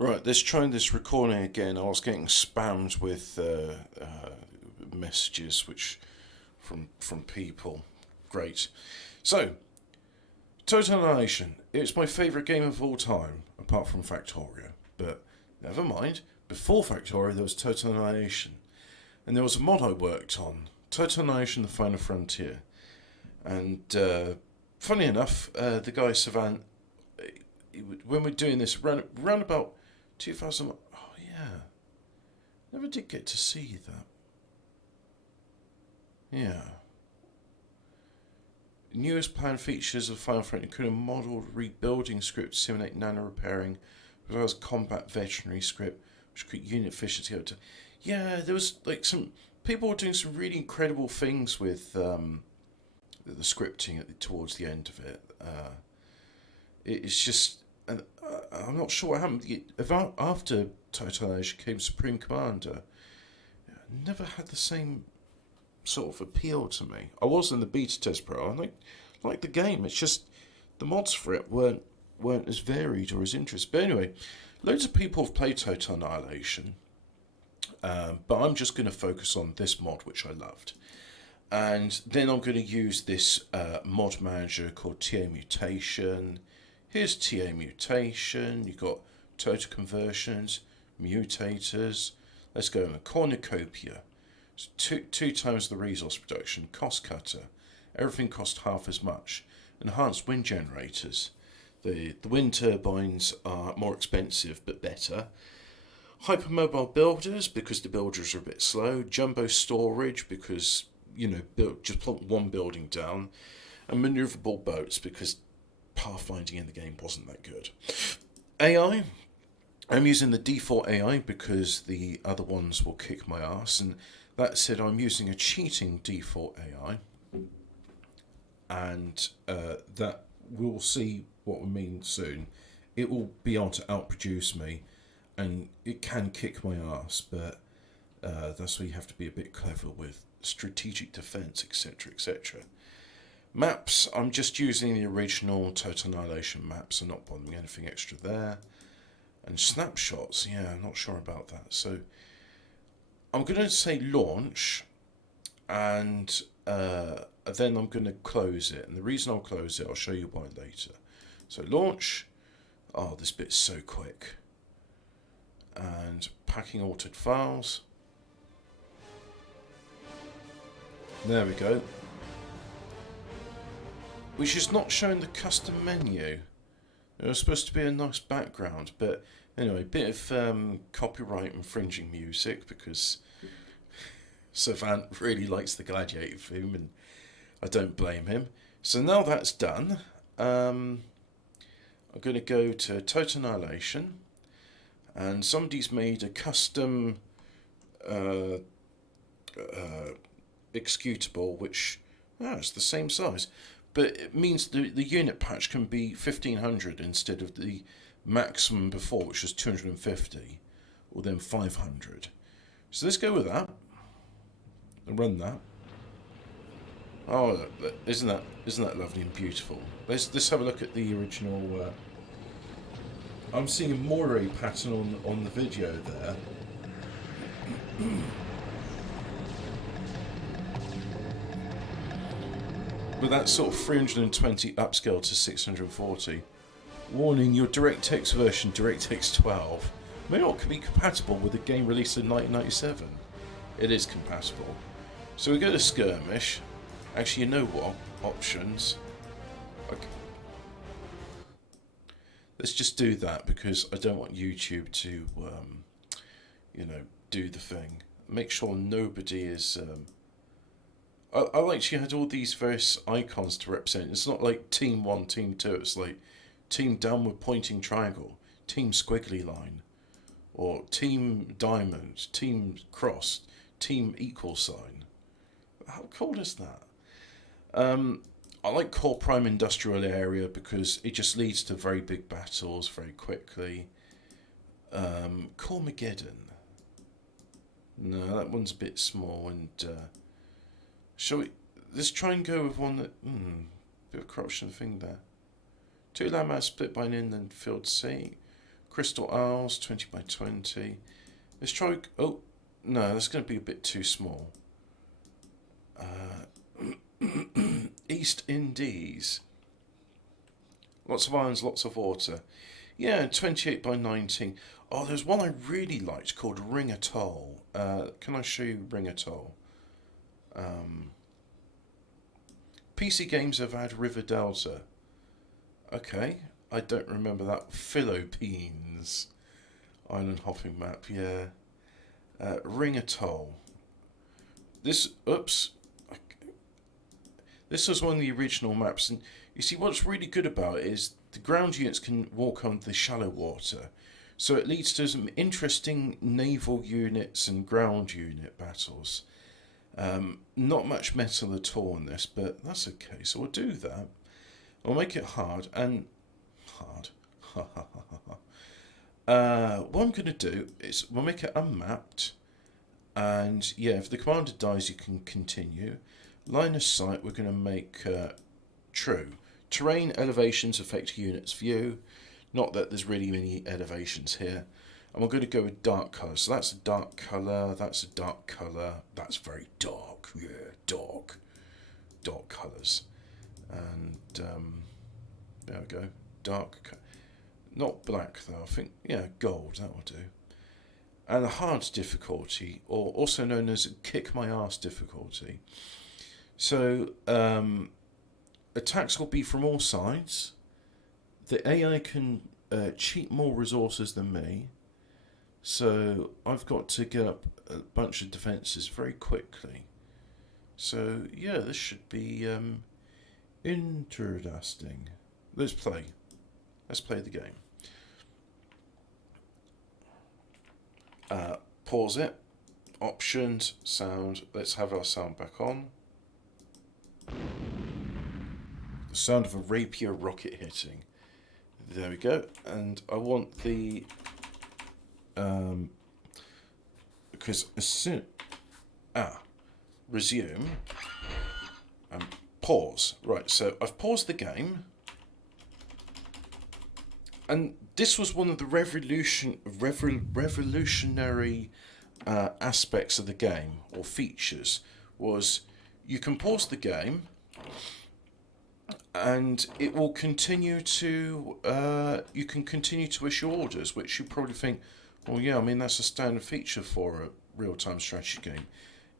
Right, let's try this recording again. I was getting spammed with messages which from people. Great. So, Total Annihilation. It's my favourite game of all time, apart from Factorio. But never mind. Before Factorio, there was Total Annihilation. And there was a mod I worked on, Total Annihilation: The Final Frontier. And funny enough, the guy Savant, when we're doing this, round about 2000. Oh yeah, never did get to see that. Yeah. Newest planned features of Final Frontier include a modelled rebuilding script to simulate nano repairing, as well as a combat veterinary script, which could unit efficiency up to. Yeah, there was like some people were doing some really incredible things with the scripting towards the end of it. It's just, and I'm not sure what happened. After Total Annihilation came Supreme Commander. Never had the same sort of appeal to me. I was in the beta test pro. I like the game. It's just the mods for it weren't as varied or as interesting. But anyway, loads of people have played Total Annihilation, but I'm just going to focus on this mod which I loved, and then I'm going to use this mod manager called TA Mutation. Here's TA Mutation. You've got total conversions, mutators. Let's go in a cornucopia. So two times the resource production, cost cutter, everything costs half as much. Enhanced wind generators. The wind turbines are more expensive but better. Hypermobile builders because the builders are a bit slow. Jumbo storage because just plunk one building down, and maneuverable boats because pathfinding in the game wasn't that good. AI. I'm using the default AI because the other ones will kick my ass, and that said, I'm using a cheating default AI, and that we'll see what we mean soon. It will be able to outproduce me, and it can kick my ass, but that's where you have to be a bit clever with strategic defense, etc., etc. Maps, I'm just using the original Total Annihilation maps. I'm not bothering anything extra there. And snapshots, yeah, I'm not sure about that. So I'm going to say launch, and then I'm going to close it. And the reason I'll close it, I'll show you why later. So launch. Oh, this bit's so quick. And packing altered files. There we go. Which is not showing the custom menu. It was supposed to be a nice background, but anyway, a bit of copyright infringing music because Savant really likes the Gladiator theme, and I don't blame him. So now that's done, I'm going to go to Total Annihilation, and somebody's made a custom executable, which it's the same size. But it means the unit patch can be 1500 instead of the maximum before, which was 250, or then 500. So let's go with that and run that. Oh, isn't that lovely and beautiful? Let's have a look at the original. I'm seeing a moire pattern on the video there. With that sort of 320 upscale to 640. Warning, your DirectX version, DirectX 12, may not be compatible with a game released in 1997. It is compatible. So we go to Skirmish. Actually, you know what? Options. Okay. Let's just do that because I don't want YouTube to, do the thing. Make sure nobody is... I like she had all these various icons to represent. It's not like Team 1, Team 2. It's like Team Downward Pointing Triangle, Team Squiggly Line, or Team Diamond, Team Cross, Team Equal Sign. How cool is that? I like Core Prime Industrial Area because it just leads to very big battles very quickly. Cormageddon. No, that one's a bit small and... Shall we? Let's try and go with one that. Bit of corruption thing there. Two landmasses split by an inland field sea. Crystal Isles, 20 by 20. Let's try... Oh, no, that's going to be a bit too small. East Indies. Lots of islands, lots of water. Yeah, 28 by 19. Oh, there's one I really liked called Ring Atoll. Can I show you Ring Atoll? PC games have had River Delta. Okay, I don't remember that. Philippines. Island hopping map, yeah. Ring Atoll. This, oops. This was one of the original maps, and you see what's really good about it is the ground units can walk on the shallow water, so it leads to some interesting naval units and ground unit battles. Not much metal at all in this, but that's okay, so we'll do that. I'll make it hard, and... hard. What I'm going to do is we'll make it unmapped, and yeah, if the commander dies you can continue. Line of sight we're going to make true. Terrain elevations affect unit's view. Not that there's really many elevations here. And we're going to go with dark colour. So that's a dark colour, that's a dark colour, that's very dark, yeah, dark. Dark colours. And there we go, dark, not black though, I think, yeah, gold, that will do. And a hard difficulty, or also known as kick my ass difficulty. So, attacks will be from all sides. The AI can cheat more resources than me. So, I've got to get up a bunch of defences very quickly. So, yeah, this should be interesting. Let's play. Let's play the game. Pause it. Options, sound. Let's have our sound back on. The sound of a rapier rocket hitting. There we go. And I want the because as soon resume and pause. Right, so I've paused the game, and this was one of the revolutionary aspects of the game, or features, was you can pause the game and it will continue to you can continue to issue orders, which you probably think, well, yeah, I mean that's a standard feature for a real-time strategy game.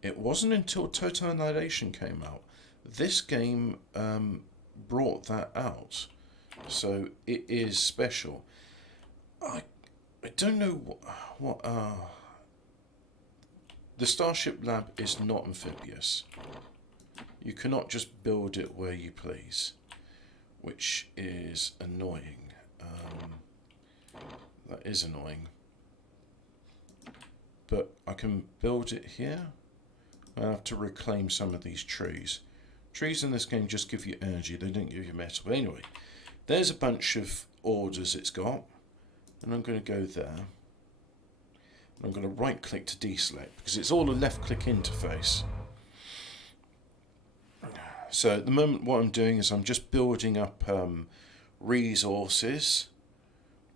It wasn't until Total Annihilation came out. This game brought that out, so it is special. I don't know what the Starship Lab is not amphibious. You cannot just build it where you please, which is annoying. That is annoying. But I can build it here. I have to reclaim some of these trees. Trees in this game just give you energy, they don't give you metal. But anyway, there's a bunch of orders it's got, and I'm going to go there. And I'm going to right click to deselect, because it's all a left click interface. So at the moment what I'm doing is I'm just building up resources.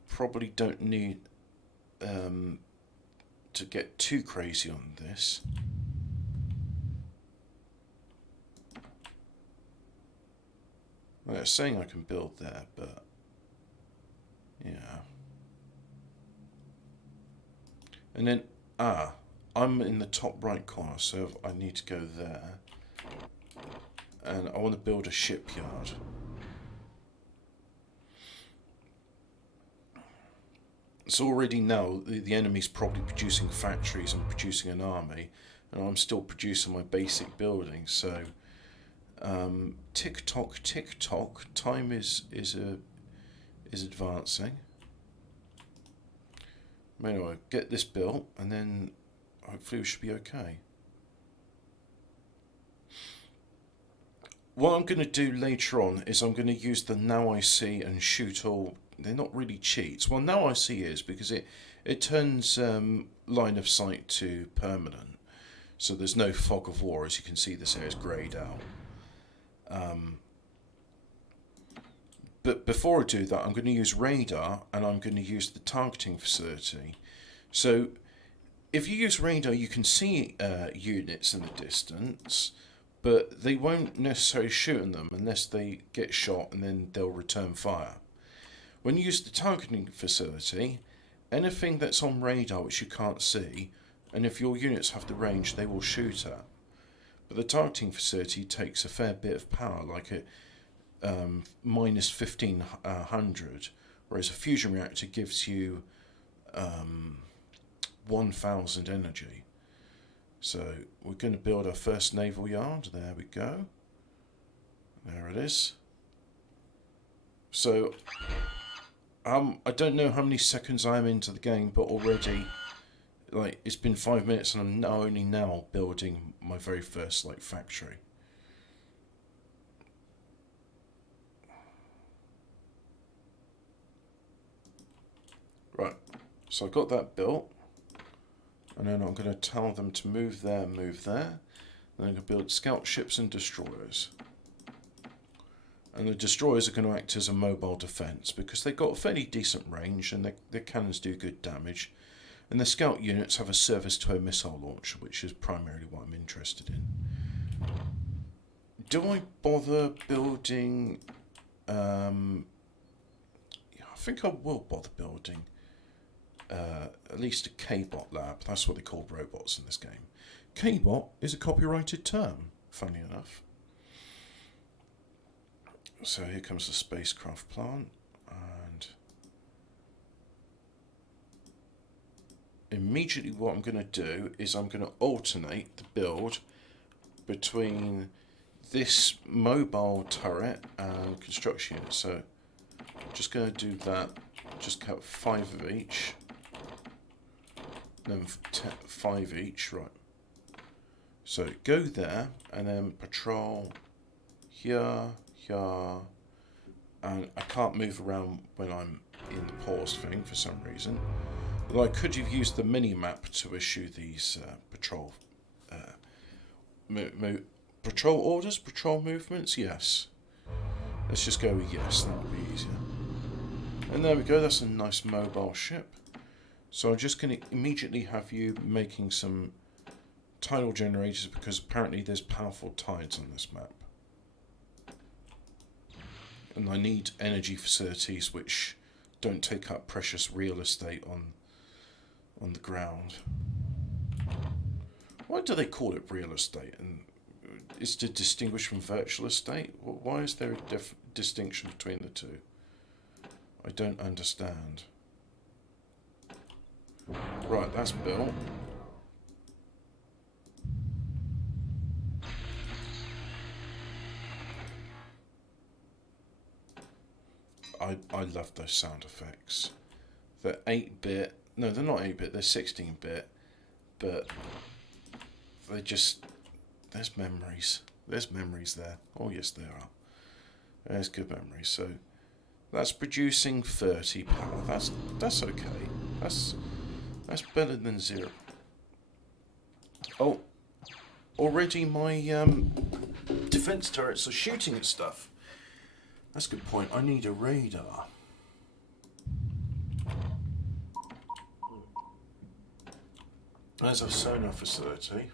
Probably don't need to get too crazy on this. Well, it's saying I can build there, but yeah. And then, I'm in the top right corner, so I need to go there. And I want to build a shipyard. So already now, the enemy's probably producing factories and producing an army, and I'm still producing my basic buildings, so... tick tock, time is advancing. Anyway, get this built, and then hopefully we should be okay. What I'm going to do later on is I'm going to use the Now I See and shoot all. They're not really cheats. Well, Now I See is because it turns line of sight to permanent, so there's no fog of war. As you can see, this area is greyed out. but before I do that, I'm going to use radar and I'm going to use the targeting facility. So if you use radar, you can see units in the distance, but they won't necessarily shoot at them unless they get shot, and then they'll return fire. When you use the targeting facility, anything that's on radar which you can't see, and if your units have the range, they will shoot at. But the targeting facility takes a fair bit of power, like a minus 1500, whereas a fusion reactor gives you 1000 energy. So we're going to build our first naval yard. There we go. There it is. So I don't know how many seconds I'm into the game, but already, like, it's been 5 minutes and I'm only now building my very first factory. Right, so I got that built, and then I'm going to tell them to move there, move there. Then I'm going to build scout ships and destroyers. And the destroyers are going to act as a mobile defence because they've got a fairly decent range and their cannons do good damage. And the scout units have a service-to-air missile launcher, which is primarily what I'm interested in. Do I bother building... I think I will bother building at least a K-bot lab. That's what they call robots in this game. K-bot is a copyrighted term, funny enough. So here comes the spacecraft plant, and immediately what I'm going to do is I'm going to alternate the build between this mobile turret and construction unit. So I'm just going to do that, just cut 5 of each, then 5 each, right. So go there, and then patrol here, here, and I can't move around when I'm in the pause thing for some reason. Although I could have used the mini-map to issue these patrol patrol orders, patrol movements, yes. Let's just go with yes, that would be easier. And there we go, that's a nice mobile ship. So I'm just going to immediately have you making some tidal generators because apparently there's powerful tides on this map. And I need energy facilities which don't take up precious real estate on the ground. Why do they call it real estate? And is to distinguish from virtual estate? Why is there a distinction between the two? I don't understand. Right, that's built. I love those sound effects. They're 8-bit. No, they're not 8-bit, they're 16-bit. But they just... There's memories. There's memories there. Oh, yes, there are. There's good memories. So that's producing 30 power. That's okay. That's better than 0. Oh, already my defense turrets are shooting at stuff. That's a good point. I need a radar. There's a sonar facility.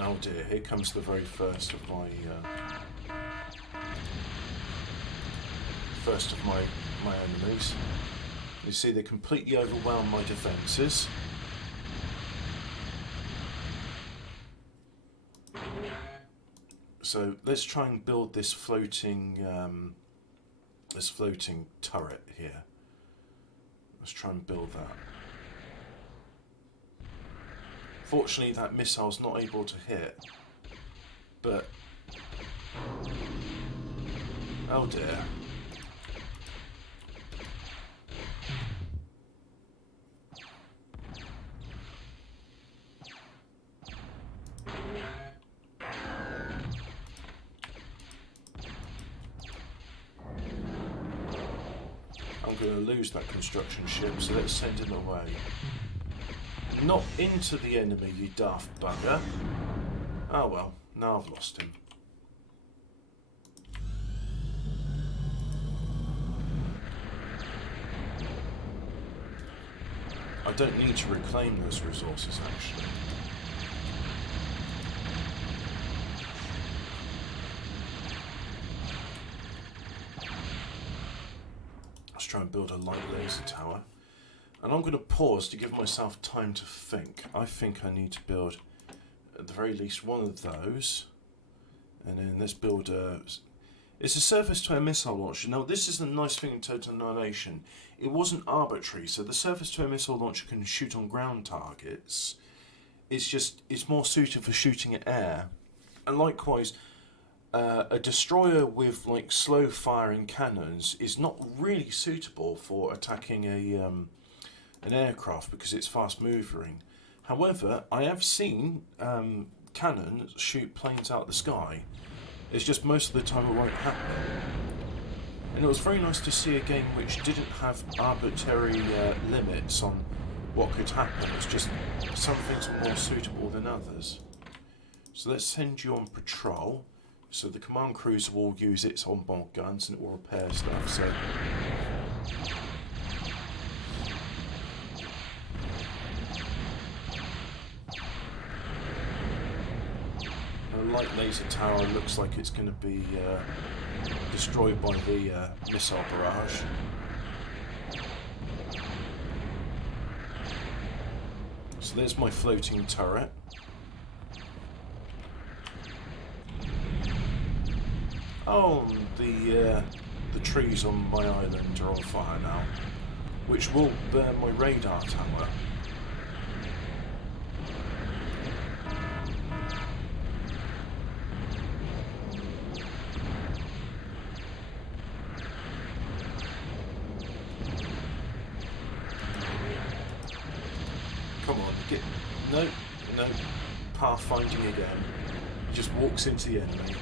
Oh dear, here comes the very first of my enemies. You see, they completely overwhelm my defences. So let's try and build this floating turret here. Let's try and build that. Fortunately, that missile's not able to hit, but oh dear. I'm going to lose that construction ship, so let's send him away. Not into the enemy, you daft bugger. Oh well, now I've lost him. I don't need to reclaim those resources, actually. Let's try and build a light laser tower. And I'm going to pause to give myself time to think. I think I need to build, at the very least, one of those. And then let's build a... It's a surface-to-air missile launcher. Now, this is the nice thing in Total Annihilation. It wasn't arbitrary, so the surface-to-air missile launcher can shoot on ground targets. It's more suited for shooting at air. And likewise, a destroyer with like slow-firing cannons is not really suitable for attacking an aircraft because it's fast-moving. However, I have seen cannons shoot planes out of the sky. It's just most of the time it won't happen. And it was very nice to see a game which didn't have arbitrary limits on what could happen. It's just some things are more suitable than others. So let's send you on patrol. So the command cruiser will use its on-board guns and it will repair stuff. So the light laser tower looks like it's going to be destroyed by the missile barrage. So there's my floating turret. Oh, the trees on my island are on fire now, which will burn my radar tower. Come on, get... No, pathfinding again. He just walks into the enemy.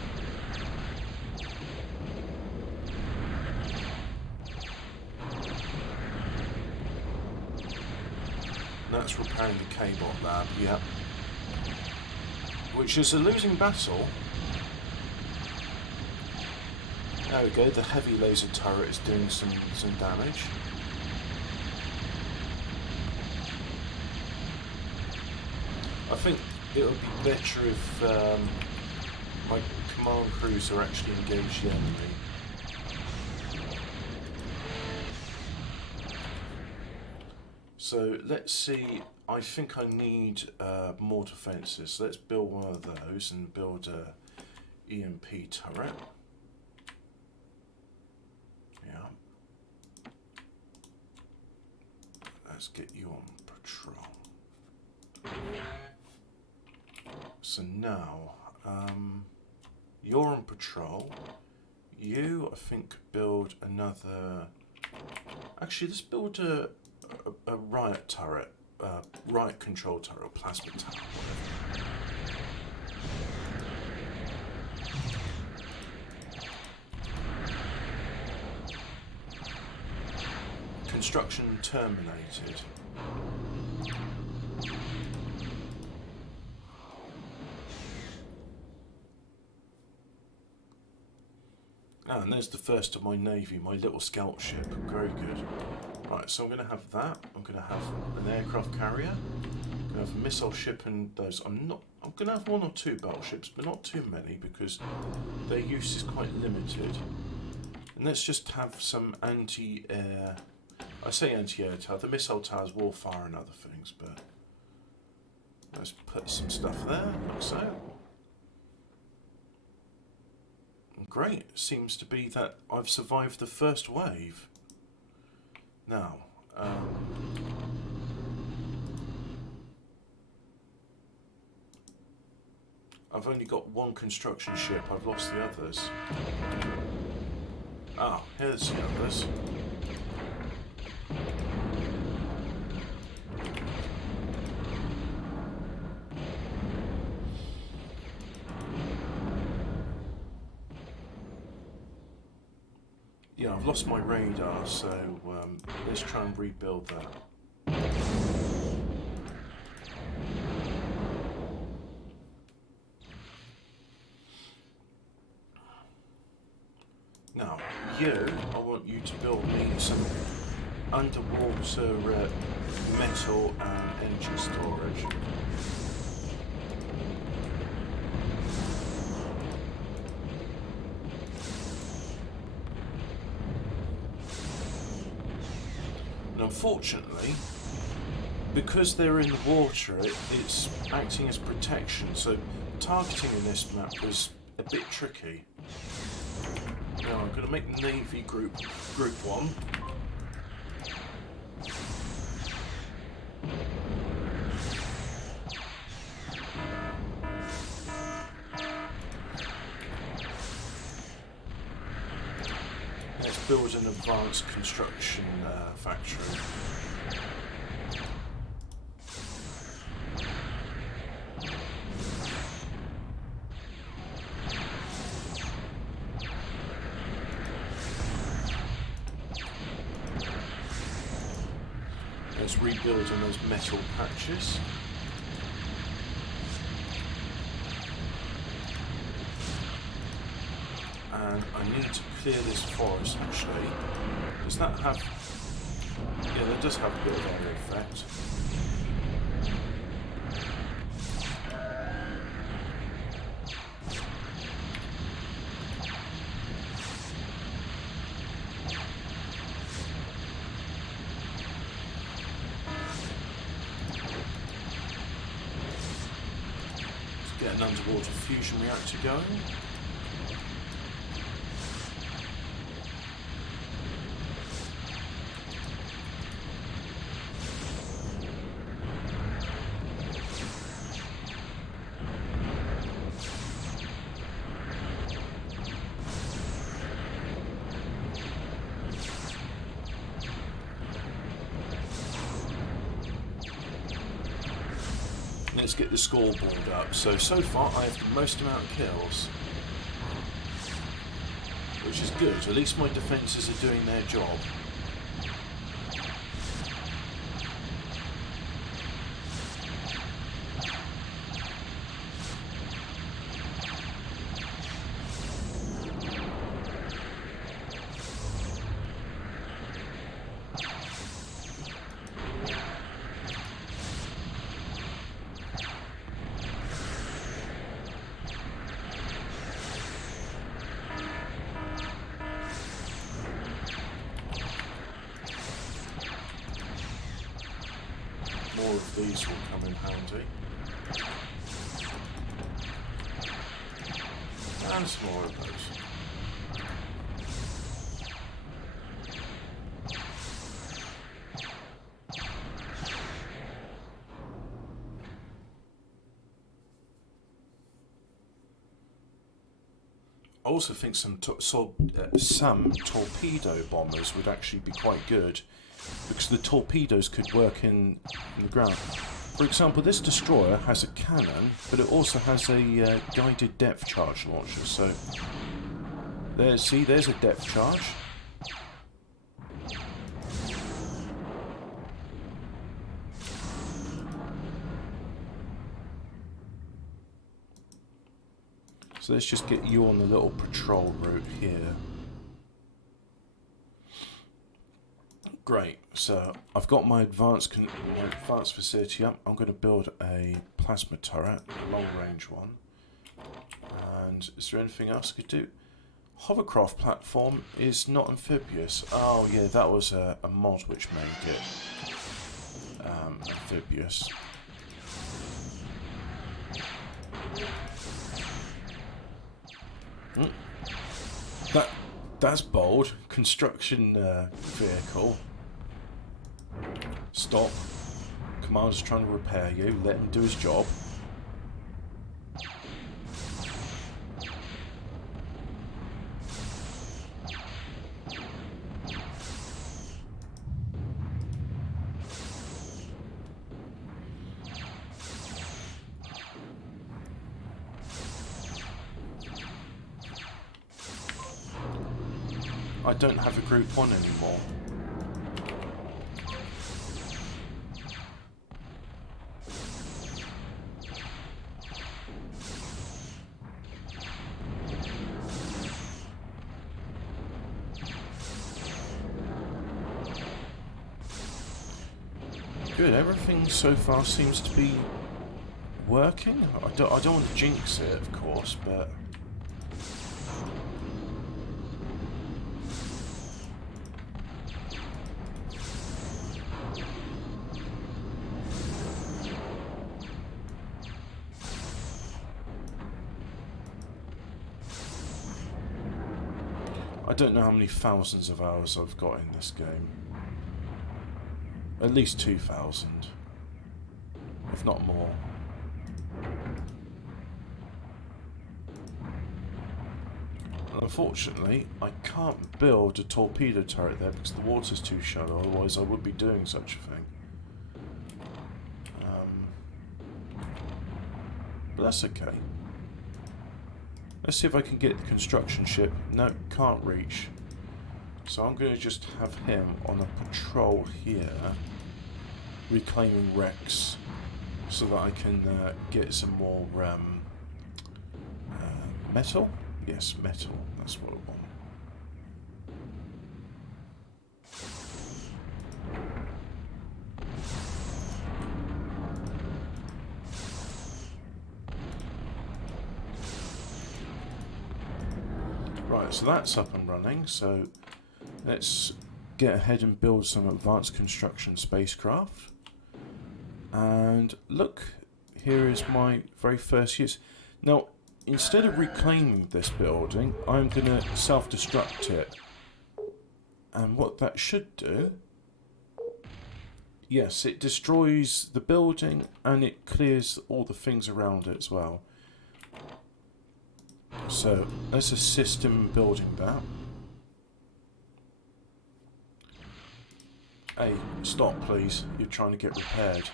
That's repairing the K-bot lab, yep. Which is a losing battle. There we go, the heavy laser turret is doing some damage. I think it would be better if my command cruiser actually engaged the enemy. So let's see, I think I need more defences. Let's build one of those and build a EMP turret. Yeah. Let's get you on patrol. So now, you're on patrol. You, I think, build another... Actually, let's build a riot turret, riot control turret, or plasma tower, whatever. Construction terminated. Ah, and there's the first of my navy, my little scout ship. Very good. Right, so I'm going to have that. I'm going to have an aircraft carrier. I'm going to have a missile ship and those. I'm going to have one or two battleships, but not too many because their use is quite limited. And let's just have some anti-air. I say anti-air tower. The missile towers will fire and other things, but let's put some stuff there, like so. Great. Seems to be that I've survived the first wave. Now, I've only got one construction ship. I've lost the others. Ah, here's the others. Yeah, I've lost my radar, so let's try and rebuild that. Now, I want you to build me some underwater metal and energy storage. And unfortunately, because they're in the water, it's acting as protection, so targeting in this map was a bit tricky. Now I'm going to make Navy Group 1. Let's build an advanced construction factory. Let's rebuild on those metal patches. And I need to clear this forest actually. Does that have... yeah, that does have a bit of area effect. Let's get an underwater fusion reactor going. Let's get the scoreboard up. So far I have the most amount of kills, which is good. At least my defences are doing their job. More of these will come in handy. And some more of those. I also think some torpedo bombers would actually be quite good, because the torpedoes could work in the ground. For example, this destroyer has a cannon, but it also has a guided depth charge launcher. So there's a depth charge. So let's just get you on the little patrol route here. Great, so I've got my advanced facility up. I'm going to build a plasma turret, a long range one. And is there anything else I could do? Hovercraft platform is not amphibious. Oh yeah, that was a mod which made it amphibious. That's bold. Construction vehicle. Stop. Commander's trying to repair you. Let him do his job. I don't have a group 1 anymore. Good, everything so far seems to be working. I don't want to jinx it, of course, but... I don't know how many thousands of hours I've got in this game. At least 2,000. If not more. Unfortunately, I can't build a torpedo turret there because the water's too shallow, otherwise I would be doing such a thing. But that's okay. Let's see if I can get the construction ship. No, can't reach. So I'm going to just have him on a patrol here, reclaiming wrecks, so that I can get some more metal? Yes, metal. That's what I want. Right, so that's up and running, so let's get ahead and build some advanced construction spacecraft. And look, here is my very first use. Now, instead of reclaiming this building, I'm going to self-destruct it. And what that should do... Yes, it destroys the building and it clears all the things around it as well. So, let's assist him in building that. Hey, stop please. You're trying to get repaired.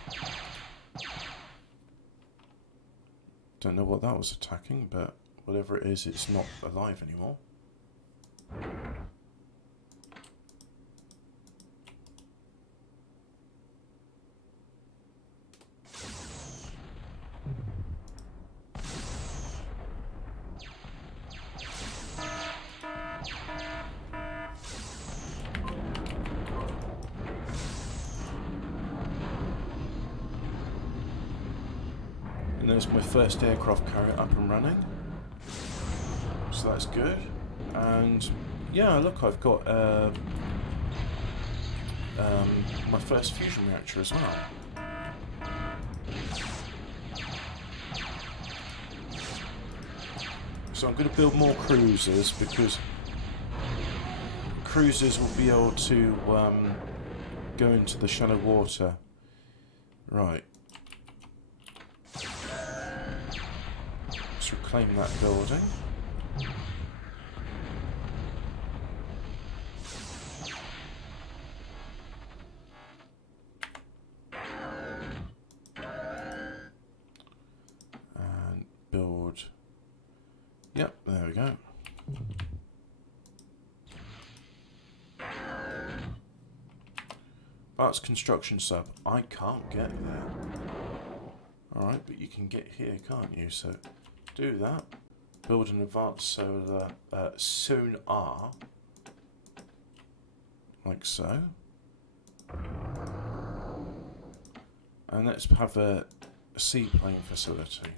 Don't know what that was attacking, but whatever it is, it's not alive anymore. And there's my first aircraft carrier up and running. So that's good. And yeah, look, I've got my first fusion reactor as well. So I'm going to build more cruisers because cruisers will be able to go into the shallow water. Right. Let's reclaim that building. And build... Yep, there we go. That's construction sub. I can't get there. Alright, but you can get here, can't you? So, do that. Build an advanced solar sonar. Like so. And let's have a seaplane facility.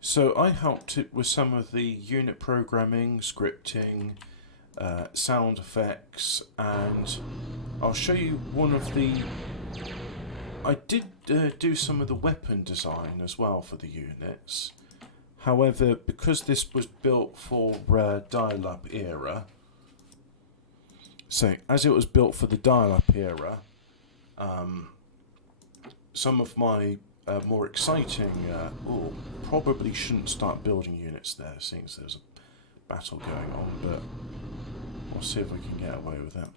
So I helped it with some of the unit programming, scripting, sound effects, and I'll show you one of the... I did do some of the weapon design as well for the units. However, because this was built for dial-up era, so as it was built for the dial-up era, some of my more exciting... probably shouldn't start building units there, seeing as there's a battle going on, but we'll see if we can get away with that.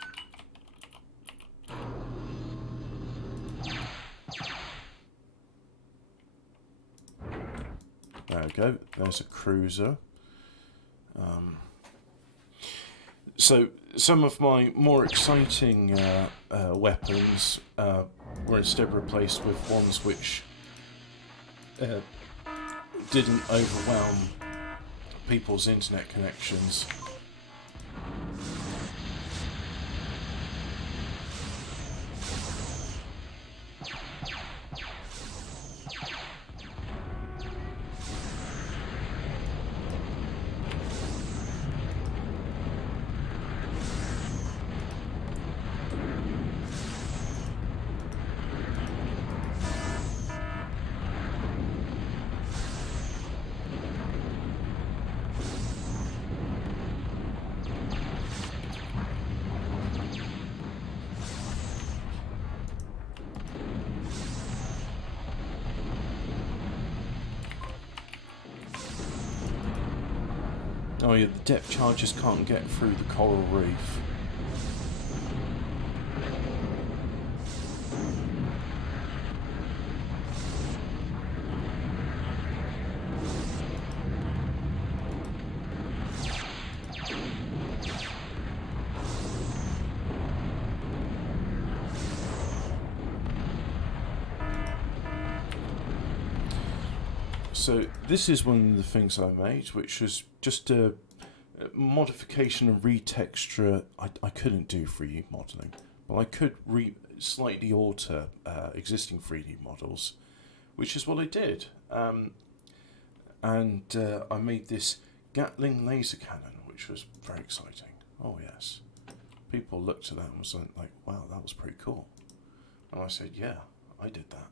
There we go, there's a cruiser. So some of my more exciting weapons were instead replaced with ones which uh, didn't overwhelm people's internet connections. Oh yeah, the depth charges can't get through the coral reef. So this is one of the things I made, which was just a modification and retexture. I couldn't do 3D modelling, but I could slightly alter existing 3D models, which is what I did. And I made this Gatling laser cannon, which was very exciting. Oh yes, people looked at that and was like, "Wow, that was pretty cool." And I said, "Yeah, I did that."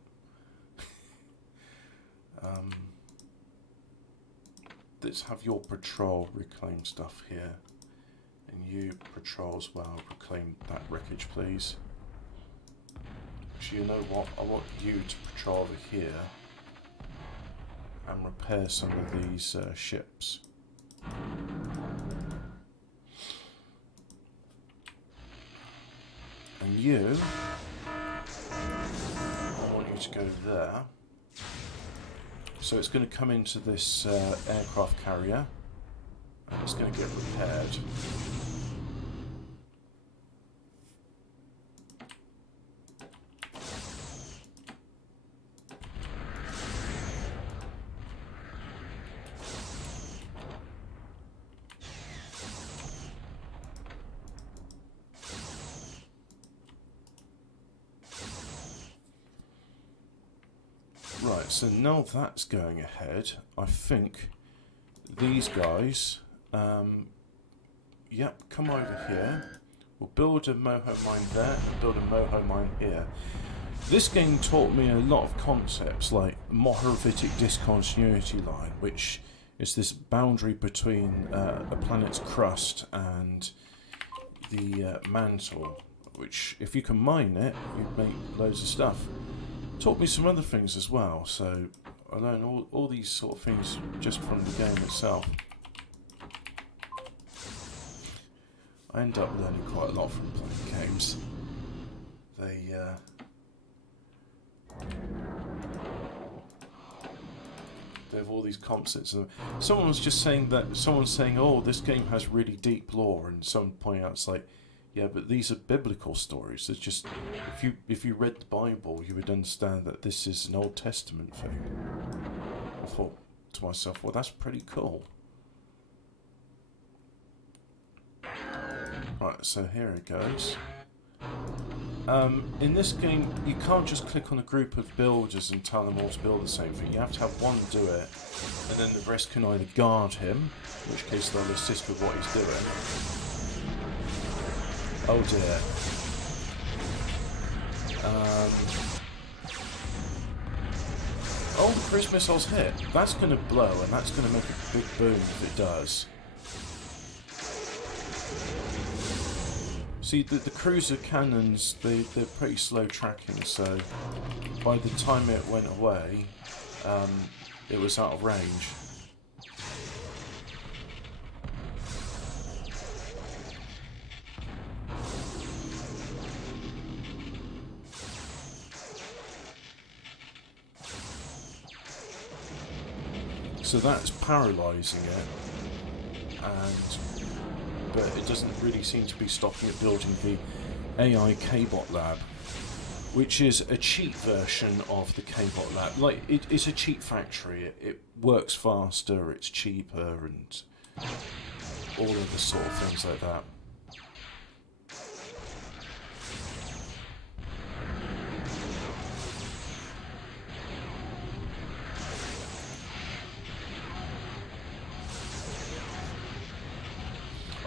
Let's have your patrol reclaim stuff here, and you patrol as well. Reclaim that wreckage, please. Actually, you know what? I want you to patrol over here and repair some of these ships. And you, I want you to go there. So it's going to come into this aircraft carrier, and it's going to get repaired. Right, so now that's going ahead, I think these guys, yep, come over here. We'll build a moho mine there and build a moho mine here. This game taught me a lot of concepts like Mohovitic discontinuity line, which is this boundary between a planet's crust and the mantle, which if you can mine it, you make loads of stuff. Taught me some other things as well, so I learned all these sort of things just from the game itself. I end up learning quite a lot from playing games. They have all these concepts. Someone's just saying that someone's saying, "Oh, this game has really deep lore," and someone pointing out it's like, yeah, but these are biblical stories. It's just if you read the Bible, you would understand that this is an Old Testament thing. I thought to myself, well, that's pretty cool. Right, so here it goes. In this game, you can't just click on a group of builders and tell them all to build the same thing. You have to have one do it, and then the rest can either guard him, in which case they'll assist with what he's doing. Oh dear. Oh, the cruise missile's hit. That's going to blow, and that's going to make a big boom if it does. See, the cruiser cannons, they're pretty slow tracking, so by the time it went away, it was out of range. So that's paralysing it, and but it doesn't really seem to be stopping it building the AI K-Bot Lab, which is a cheap version of the K-Bot Lab. Like, it's a cheap factory. It works faster, it's cheaper, and all of the sort of things like that.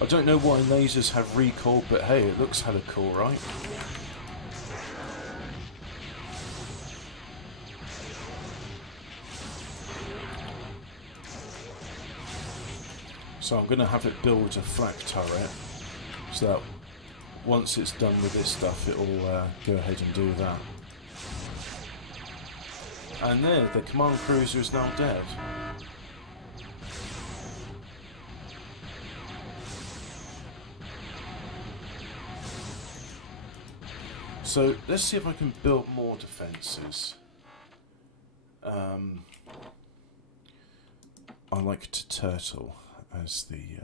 I don't know why lasers have recoil, but hey, it looks hella cool, right? So I'm going to have it build a flak turret, so that once it's done with this stuff, it'll go ahead and do that. And there, the command cruiser is now dead. So let's see if I can build more defences. I like to turtle as the...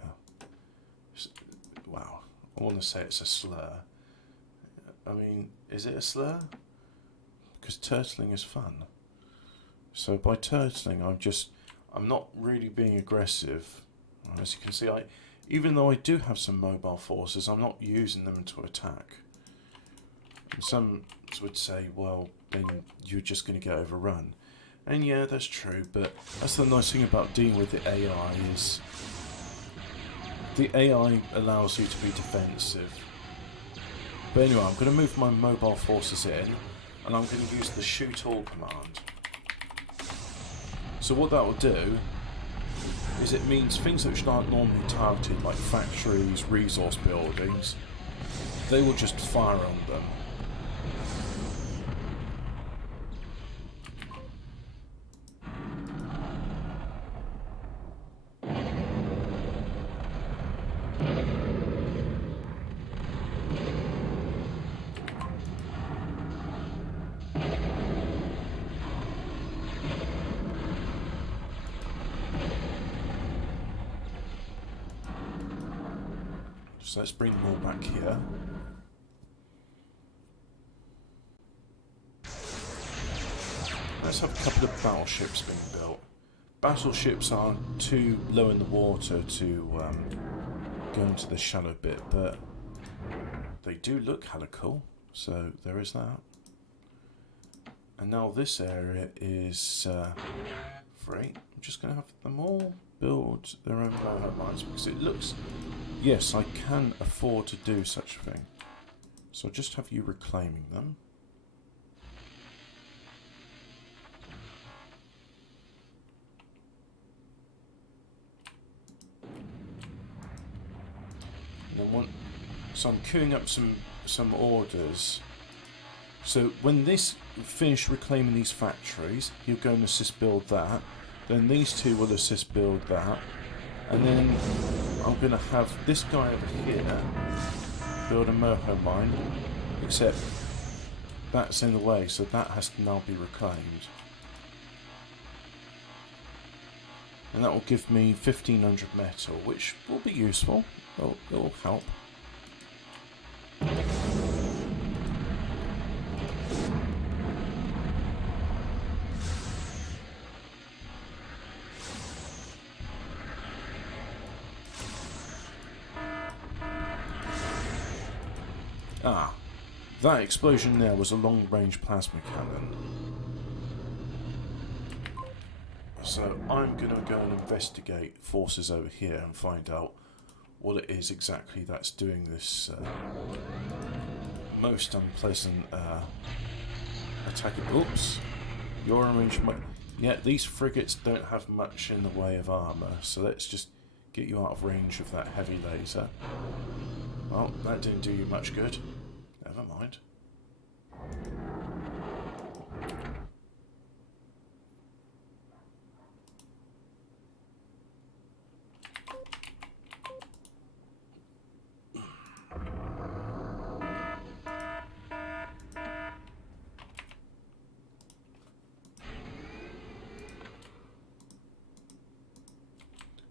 wow, I want to say it's a slur. I mean, is it a slur? Because turtling is fun. So by turtling, I'm not really being aggressive. As you can see, even though I do have some mobile forces, I'm not using them to attack. And some would say, well, then you're just going to get overrun. And yeah, that's true, but that's the nice thing about dealing with the AI is the AI allows you to be defensive. But anyway, I'm going to move my mobile forces in, and I'm going to use the shoot all command. So what that will do is it means things which aren't normally targeted, like factories, resource buildings, they will just fire on them. So let's bring them all back here. Let's have a couple of battleships being built. Battleships are too low in the water to go into the shallow bit, but they do look hella cool, so there is that. And now this area is free. I'm just going to have them all build their own motorhome lines because it looks... Yes, I can afford to do such a thing. So I'll just have you reclaiming them. And then so I'm queuing up some orders. So when this finish reclaiming these factories, he'll go and assist build that. Then these two will assist build that. And then I'm going to have this guy over here build a moho mine, except that's in the way, so that has to now be reclaimed. And that will give me 1500 metal, which will be useful. It will help. Ah, that explosion there was a long-range plasma cannon. So I'm going to go and investigate forces over here and find out what it is exactly that's doing this most unpleasant attack. Oops, you're in range. Yeah, these frigates don't have much in the way of armour, so let's just get you out of range of that heavy laser. Well, that didn't do you much good. Never mind.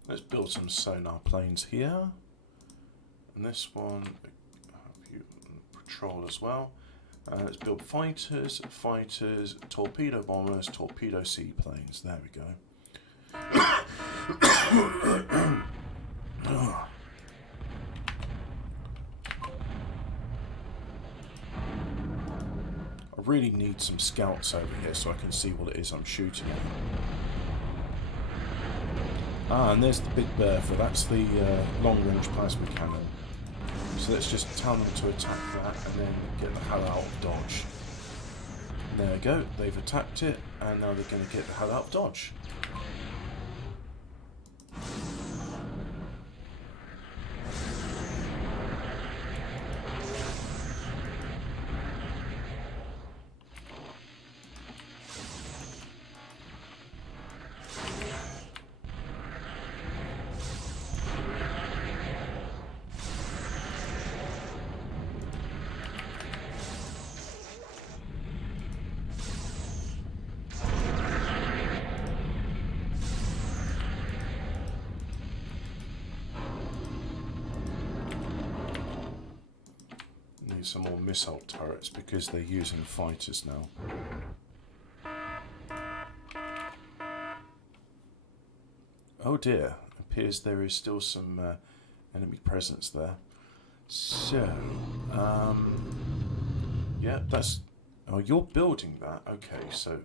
Let's build some sonar planes here. And this one, you patrol as well. Let's build fighters, torpedo bombers, torpedo seaplanes. There we go. I really need some scouts over here so I can see what it is I'm shooting at. Ah, and there's the big Bertha. That's the long-range plasma cannon. So let's just tell them to attack that and then get the hell out of Dodge. There we go. They've attacked it, and now they're going to get the hell out of Dodge. Some more missile turrets because they're using fighters now. Oh dear, appears there is still some enemy presence there. So, yeah, that's... Oh, you're building that. Okay, so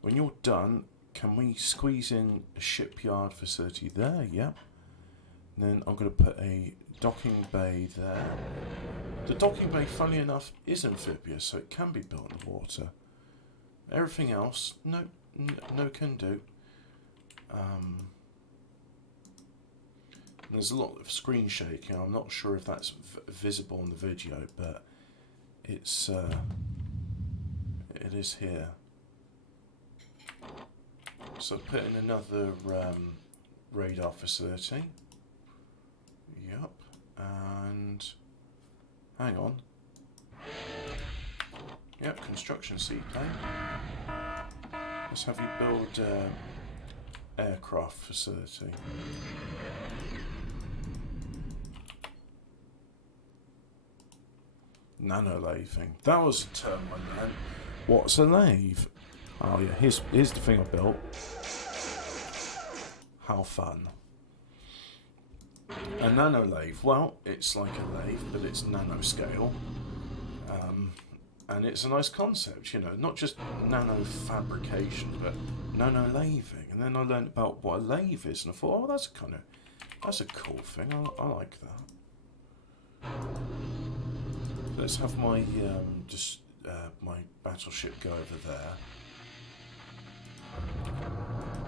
when you're done, can we squeeze in a shipyard facility there? Yeah. And then I'm going to put a docking bay there. The docking bay, funnily enough, is amphibious, so it can be built in the water. Everything else, no can do. There's a lot of screen shaking. I'm not sure if that's visible in the video, but it's it is here. So put in another radar facility. Yep, and hang on. Yep, construction seaplane. Let's have you build aircraft facility. Nano-lathing. That was a term I learned. What's a lathe? Oh yeah, here's the thing I built. How fun. A nano-lathe, well, it's like a lathe, but it's nanoscale. And it's a nice concept, you know, not just nano-fabrication, but nano-lathing. And then I learned about what a lathe is, and I thought, oh, that's a cool thing, I like that. Let's have my, my battleship go over there.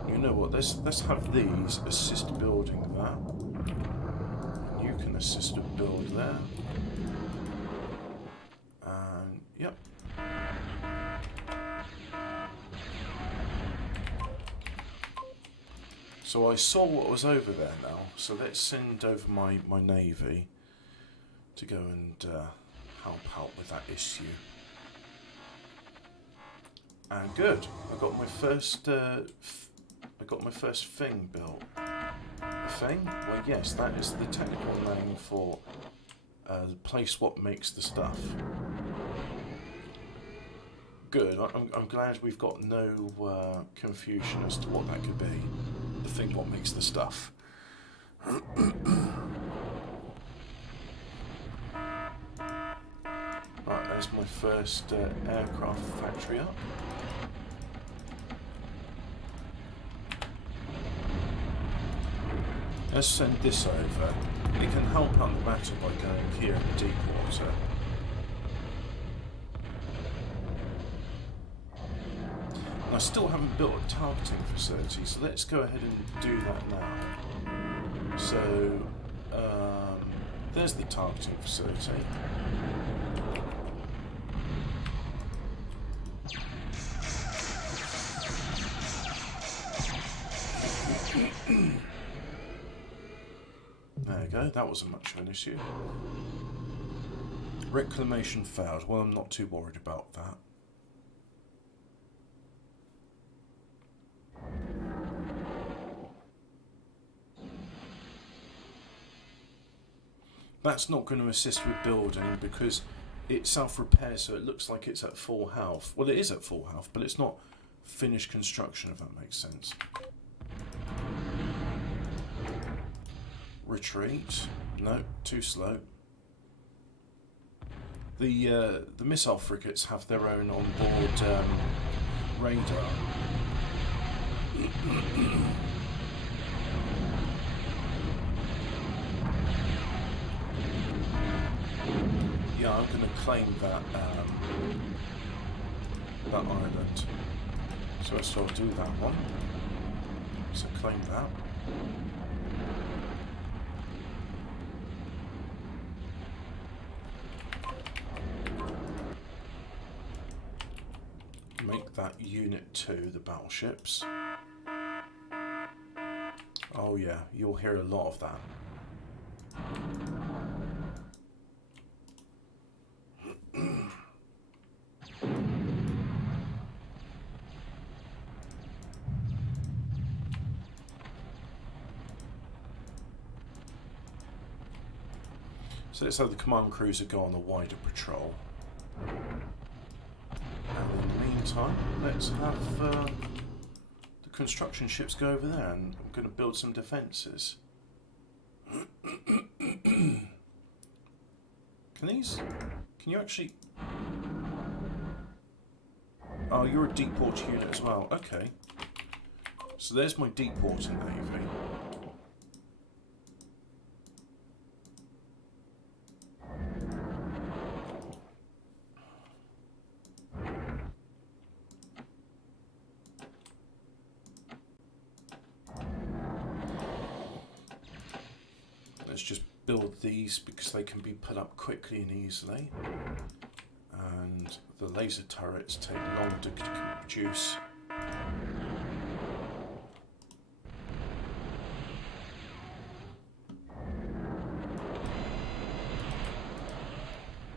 You know what, let's have these assist building that. You can assist a build there. And, yep. So I saw what was over there now, so let's send over my navy to go and help out with that issue. And good, I got my first thing built. A thing? Well, yes, that is the technical name for the place what makes the stuff. Good. I'm glad we've got no confusion as to what that could be. The thing what makes the stuff. Right, there's my first aircraft factory up. Let's send this over. It can help out the matter by going here in the deep water. I still haven't built a targeting facility, so let's go ahead and do that now. So, there's the targeting facility. There you go, that wasn't much of an issue. Reclamation failed. Well, I'm not too worried about that. That's not going to assist with building because it self-repairs, so it looks like it's at full health. Well, it is at full health, but it's not finished construction, if that makes sense. Retreat. No, too slow. The missile frigates have their own onboard radar. Yeah, I'm going to claim that island. So I still do that one. So claim that. Make that Unit 2 the battleships. Oh yeah, you'll hear a lot of that. So let's have the command cruiser go on a wider patrol. And in the meantime, let's have the construction ships go over there, and I'm going to build some defences. Can you actually... Oh, you're a deep water unit as well. Okay. So there's my deep water navy. Let's just build these because they can be put up quickly and easily. And the laser turrets take long to produce.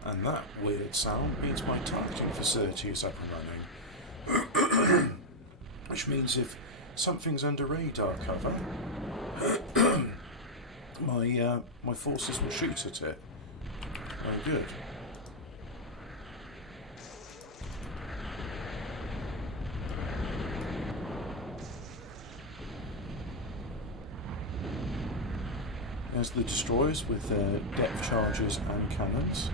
And that weird sound means my targeting facility is up and running. Which means if something's under radar cover, my forces will shoot at it. Oh, good. There's the destroyers with their depth charges and cannons.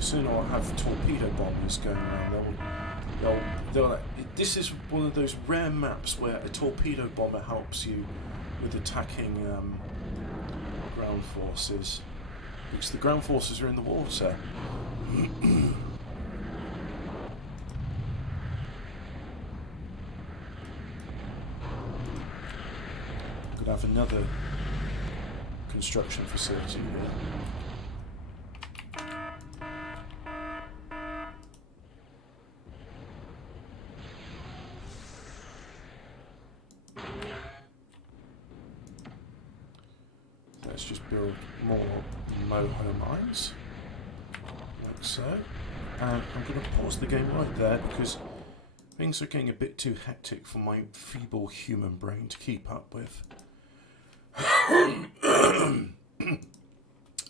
Soon I'll have torpedo bombers going around. This is one of those rare maps where a torpedo bomber helps you with attacking ground forces, because the ground forces are in the water. Could have another construction facility here. Let's just build more moho mines, like so. And I'm going to pause the game right there because things are getting a bit too hectic for my feeble human brain to keep up with. And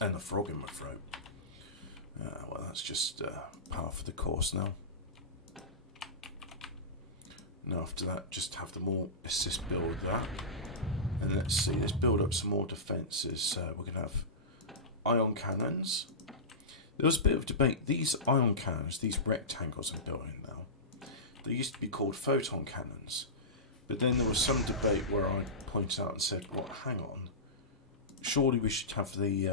a frog in my throat. Well, that's just par for the course now. And after that, just have them all assist build that. And let's see, let's build up some more defences. We're going to have ion cannons. There was a bit of debate. These ion cannons, these rectangles I'm building now, they used to be called photon cannons. But then there was some debate where I pointed out and said, well, hang on. Surely we should have the...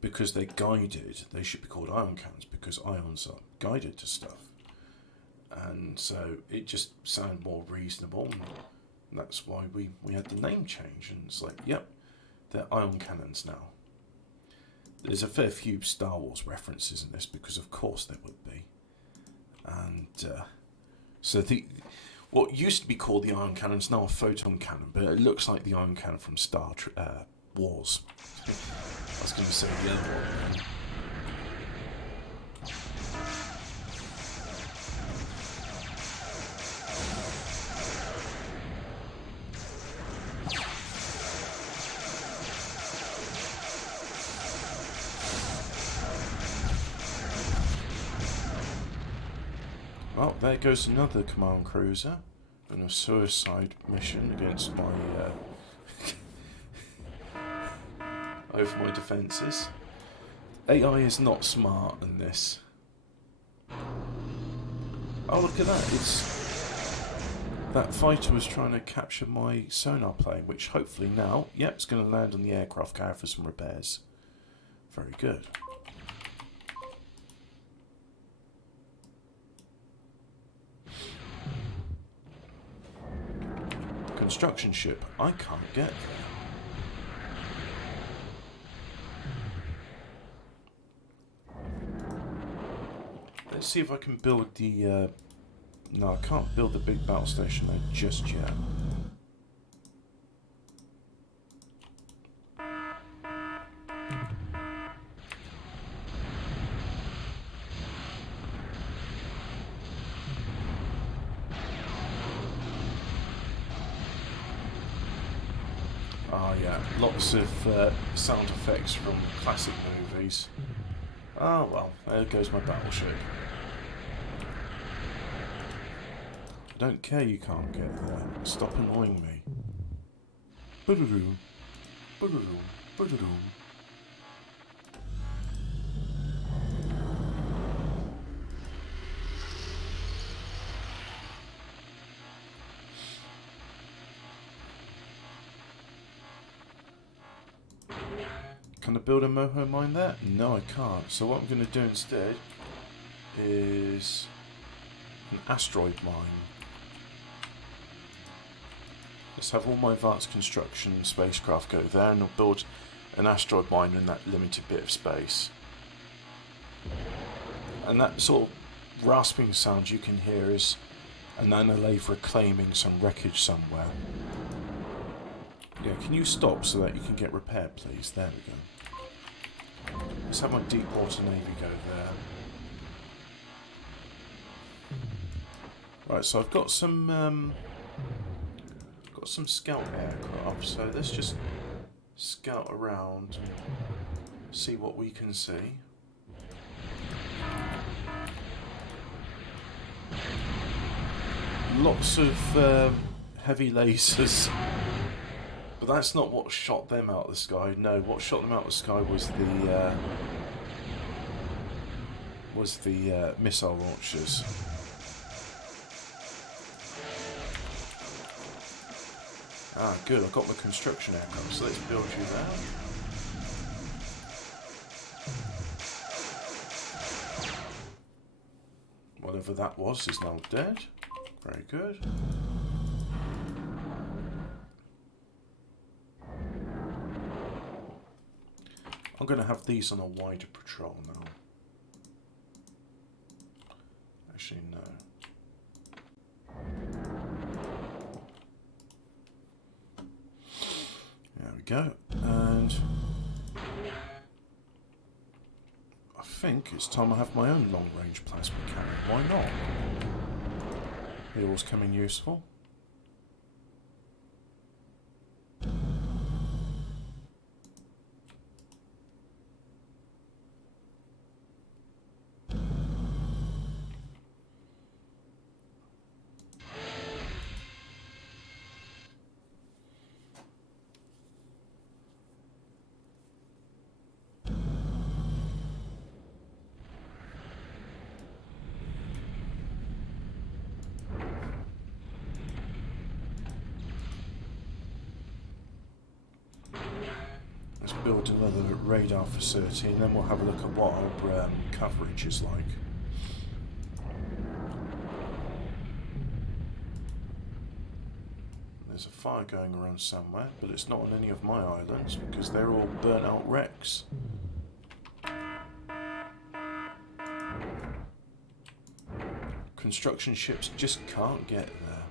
because they're guided, they should be called ion cannons because ions are guided to stuff. And so it just sounded more reasonable. And that's why we had the name change. And it's like, yep, they're ion cannons now. There's a fair few Star Wars references in this because of course there would be. And so what used to be called the ion cannon is now a photon cannon, but it looks like the ion cannon from Star Wars. I was going to say the other one. Oh, there goes another command cruiser in a suicide mission against my over my defences. AI is not smart in this. Oh, look at that! That fighter was trying to capture my sonar plane, which hopefully now, yep, it's going to land on the aircraft carrier for some repairs. Very good. Construction ship. I can't get there. Let's see if I can build the... no, I can't build the big battle station there just yet. Ah, yeah, lots of sound effects from classic movies. Ah, well, there goes my battleship. I don't care you can't get there. Stop annoying me. Ba-da-doom. Ba-da-doom. Ba-da-doom. Can I build a moho mine there? No, I can't. So what I'm going to do instead is an asteroid mine. Let's have all my advanced construction spacecraft go there, and I'll build an asteroid mine in that limited bit of space. And that sort of rasping sound you can hear is an annihilation reclaiming some wreckage somewhere. Yeah, can you stop so that you can get repaired, please? There we go. Let's have my deep water navy go there. Right, so I've got some scout aircraft, so let's just scout around and see what we can see. Lots of heavy lasers, but that's not what shot them out of the sky. No, what shot them out of the sky was the missile launchers. Ah, good, I've got my construction aircraft, so let's build you there. Whatever that was is now dead. Very good. I'm going to have these on a wider patrol now. Actually, no. There we go. And I think it's time I have my own long-range plasma cannon. Why not? It always come in useful. Build another radar facility, and then we'll have a look at what our coverage is like. There's a fire going around somewhere, but it's not on any of my islands because they're all burnt out wrecks. Construction ships just can't get there.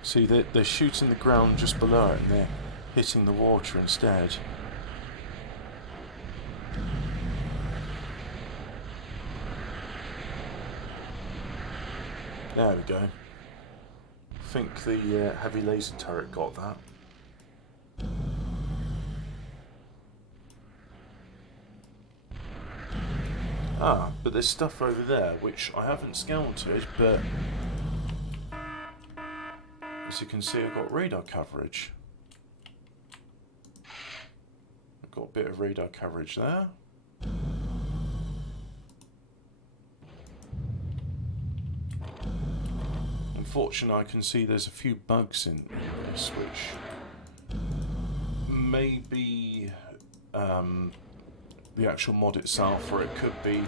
See, they're shooting the ground just below it and they're hitting the water instead. There we go. I think the heavy laser turret got that. Ah, but there's stuff over there which I haven't scouted, but as you can see I've got radar coverage. I've got a bit of radar coverage there. Unfortunately I can see there's a few bugs in this which may be the actual mod itself, or it could be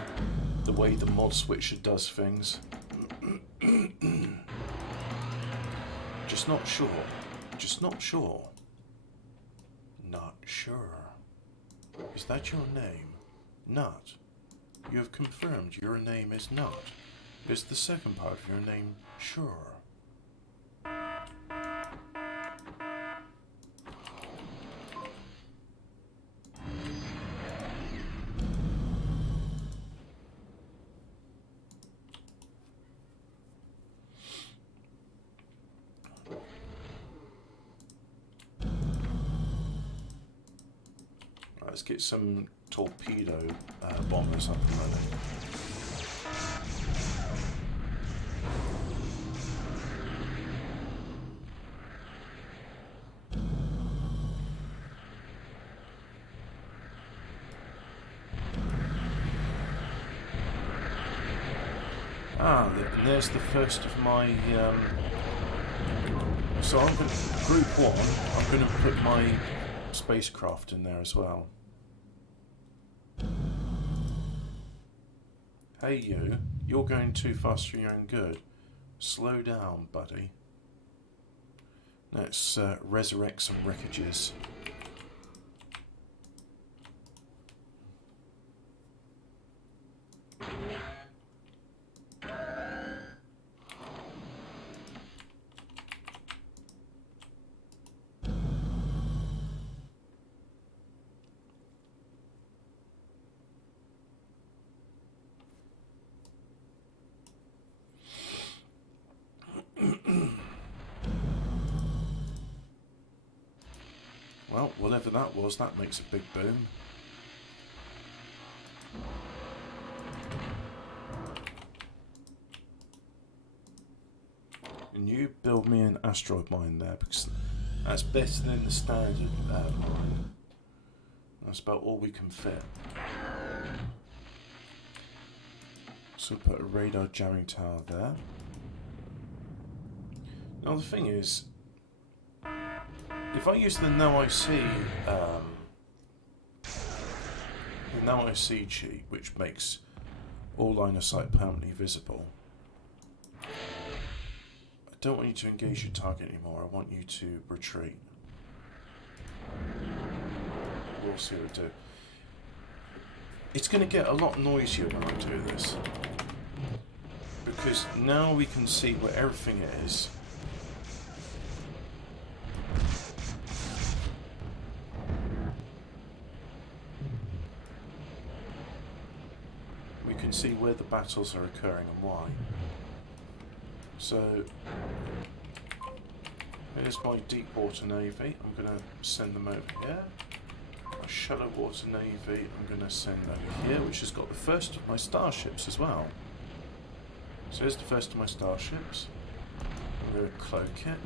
the way the mod switcher does things. Just not sure. Just not sure. Not sure. Is that your name? Not. You have confirmed your name is not. Is the second part of your name sure? Let's get some torpedo bombers up and running. And there's the first of my. So I'm going to group 1. I'm going to put my spacecraft in there as well. Hey you, you're going too fast for your own good. Slow down, buddy. Let's resurrect some wreckages. Well, whatever that was, that makes a big boom. And you build me an asteroid mine there, because that's better than the standard mine. That's about all we can fit. So put a radar jamming tower there. Now the thing is, if I use the no IC cheat, which makes all line of sight permanently visible, I don't want you to engage your target anymore. I want you to retreat. We'll see what I do. It's going to get a lot noisier when I do this, because now we can see where everything is. We can see where the battles are occurring and why. So, here's my deep water navy. I'm going to send them over here. My shallow water navy, I'm going to send over here, which has got the first of my starships as well. So here's the first of my starships. I'm going to cloak it.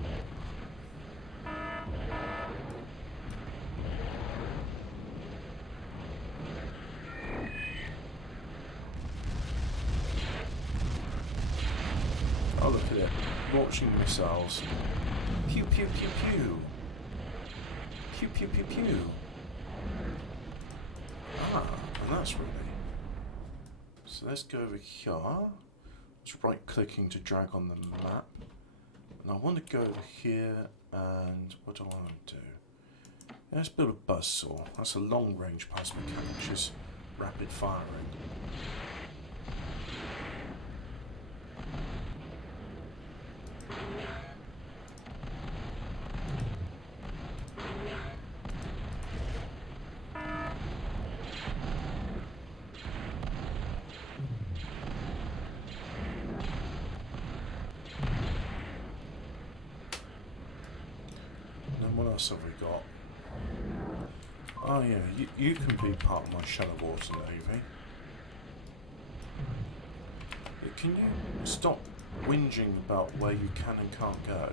Oh, look at it. Launching missiles. Pew, pew, pew, pew. Pew, pew, pew, pew. Ah, and that's really... So let's go over here. It's right-clicking to drag on the map. And I want to go over here, and what do I want to do? Yeah, let's build a buzzsaw. That's a long-range plasma cannon, which is rapid firing. else have we got? Oh yeah, you can be part of my shallow water navy. Can you stop whinging about where you can and can't go?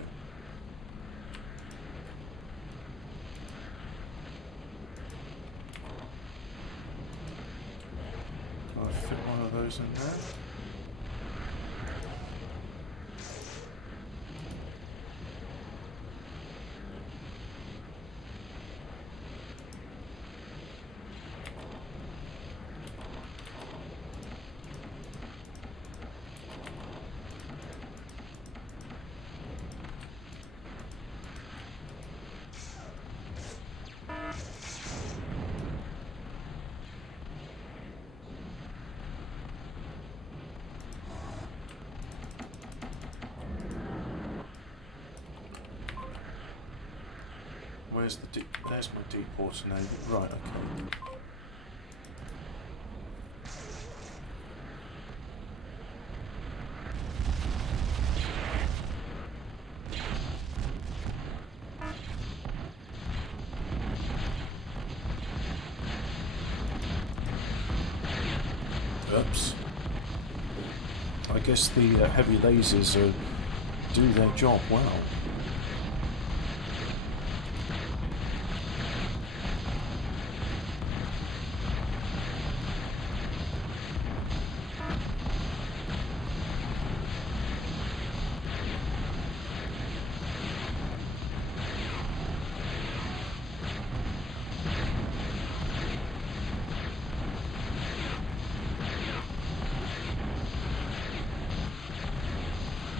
Can I fit one of those in there? Where's the deep? There's my deep water navy. Right, okay. Oops. I guess the heavy lasers do their job well.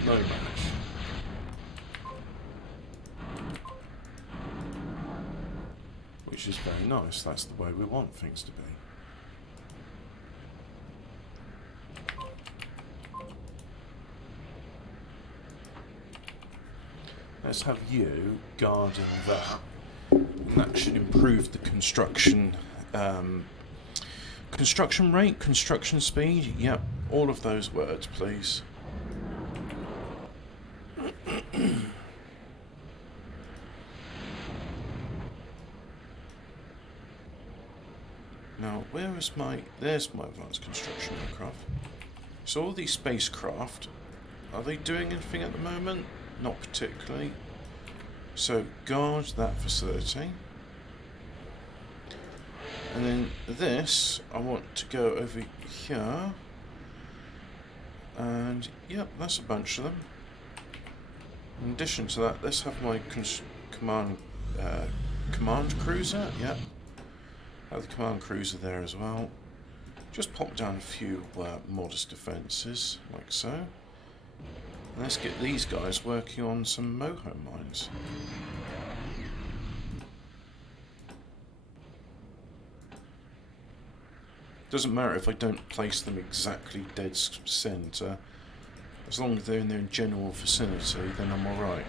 No match. Which is very nice, that's the way we want things to be. Let's have you guarding that, and that should improve the construction construction rate, construction speed, yep, all of those words please. Now, where is there's my advanced construction aircraft. So all these spacecraft, are they doing anything at the moment? Not particularly. So guard that facility. And then this, I want to go over here. And, yep, that's a bunch of them. In addition to that, let's have my command cruiser, yep. Have the command cruiser there as well. Just pop down a few modest defences, like so. And let's get these guys working on some moho mines. Doesn't matter if I don't place them exactly dead centre. As long as they're in their general vicinity, then I'm alright.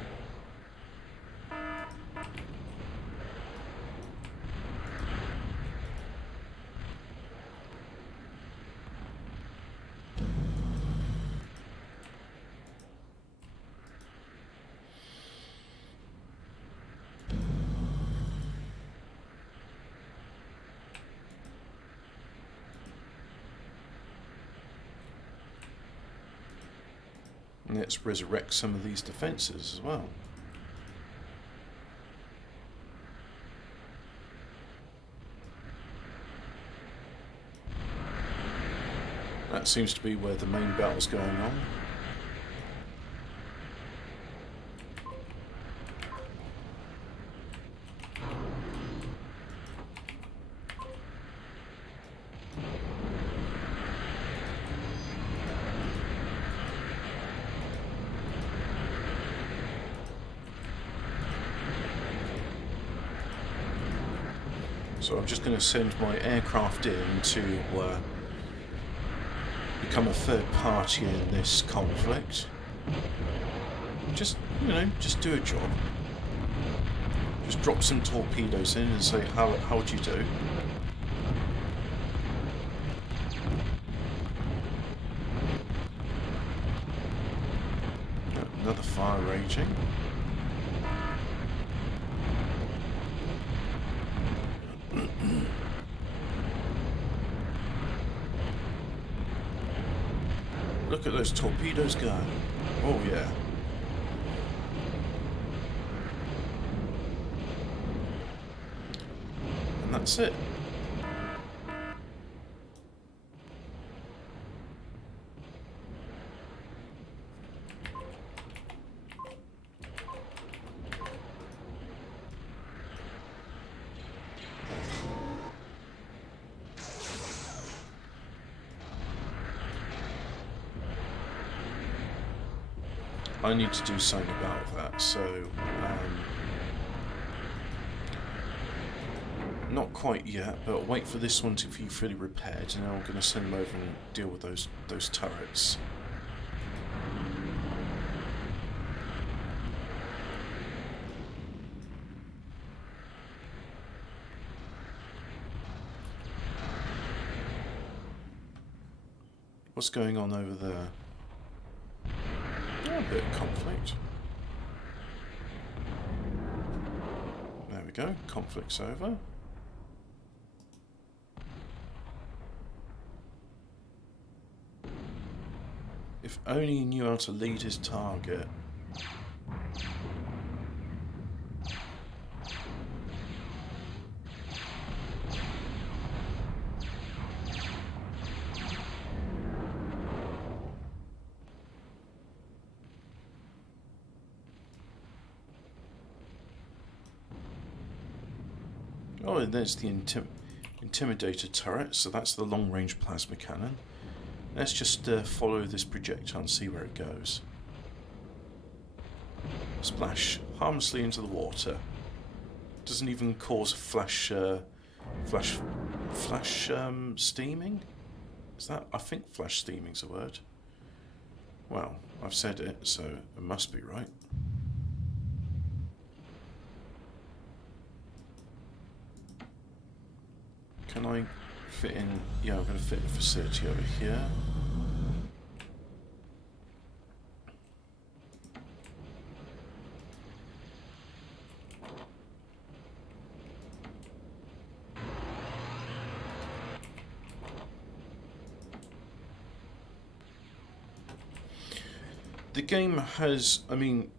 Let's resurrect some of these defences as well. That seems to be where the main battle's going on. So I'm just going to send my aircraft in to become a third party in this conflict. Just, you know, just do a job. Just drop some torpedoes in and say, how would you do? Another fire raging. look at those torpedoes go. Oh yeah. And that's it. I need to do something about that, so not quite yet, but I'll wait for this one to be fully repaired, and then I'm going to send them over and deal with those turrets. What's going on over there? A bit of conflict. There we go, conflict's over. If only he knew how to lead his target. Oh, and there's the Intimidator turret, so that's the long-range plasma cannon. Let's just follow this projectile and see where it goes. Splash harmlessly into the water. Doesn't even cause flash steaming? Is that? I think flash steaming's a word. Well, I've said it, so it must be right. Can I fit in? Yeah, I'm going to fit the facility over here. The game has, I mean,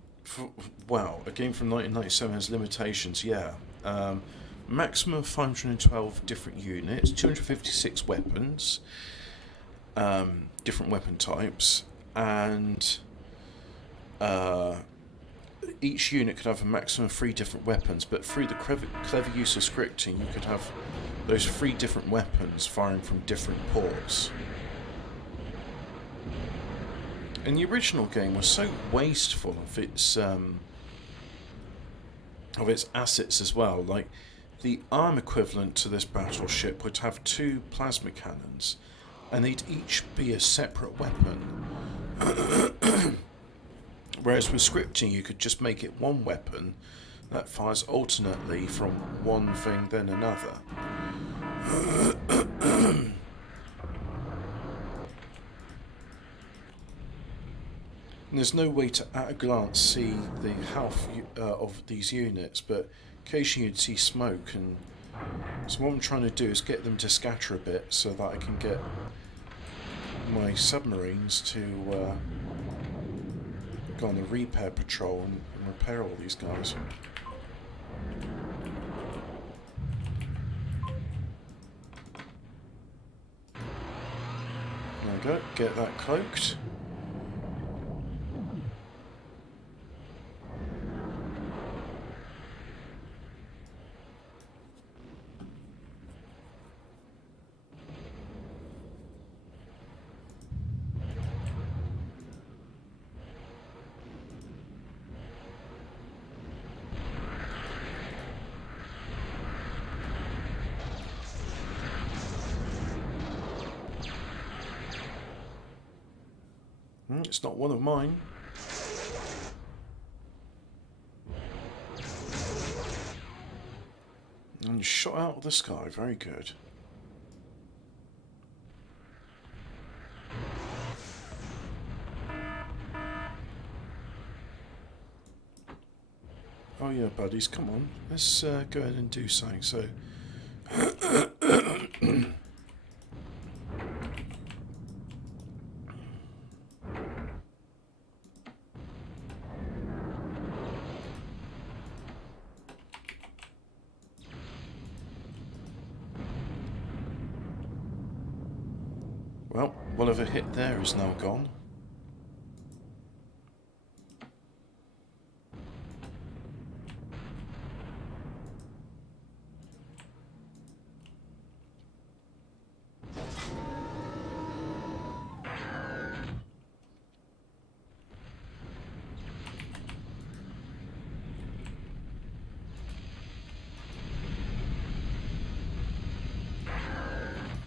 wow, a game from 1997 has limitations, yeah. Maximum of 512 different units, 256 weapons, different weapon types, and each unit could have a maximum of 3 different weapons, but through the clever use of scripting, you could have those 3 different weapons firing from different ports. And the original game was so wasteful of its assets as well. Like, the arm equivalent to this battleship would have 2 plasma cannons, and they'd each be a separate weapon. Whereas with scripting, you could just make it one weapon that fires alternately from one thing then another. And there's no way to at a glance see the health of these units, but occasionally you'd see smoke, and so what I'm trying to do is get them to scatter a bit so that I can get my submarines to go on a repair patrol and repair all these guys. There we go, get that cloaked. It's not one of mine. And shot out of the sky, very good. Oh yeah, buddies, come on. Let's go ahead and do something. So, Well, whatever hit there is now gone.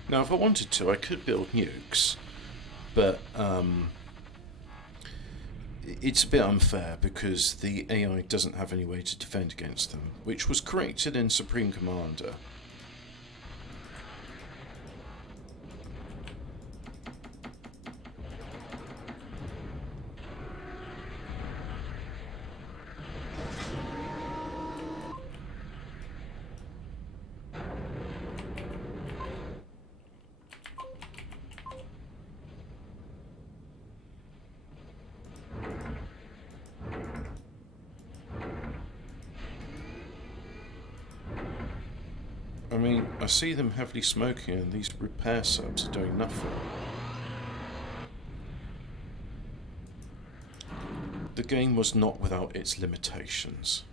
Now, if I wanted to, I could build nukes, but it's a bit unfair because the AI doesn't have any way to defend against them, which was corrected in Supreme Commander. I mean, I see them heavily smoking and these repair subs are doing nothing. The game was not without its limitations.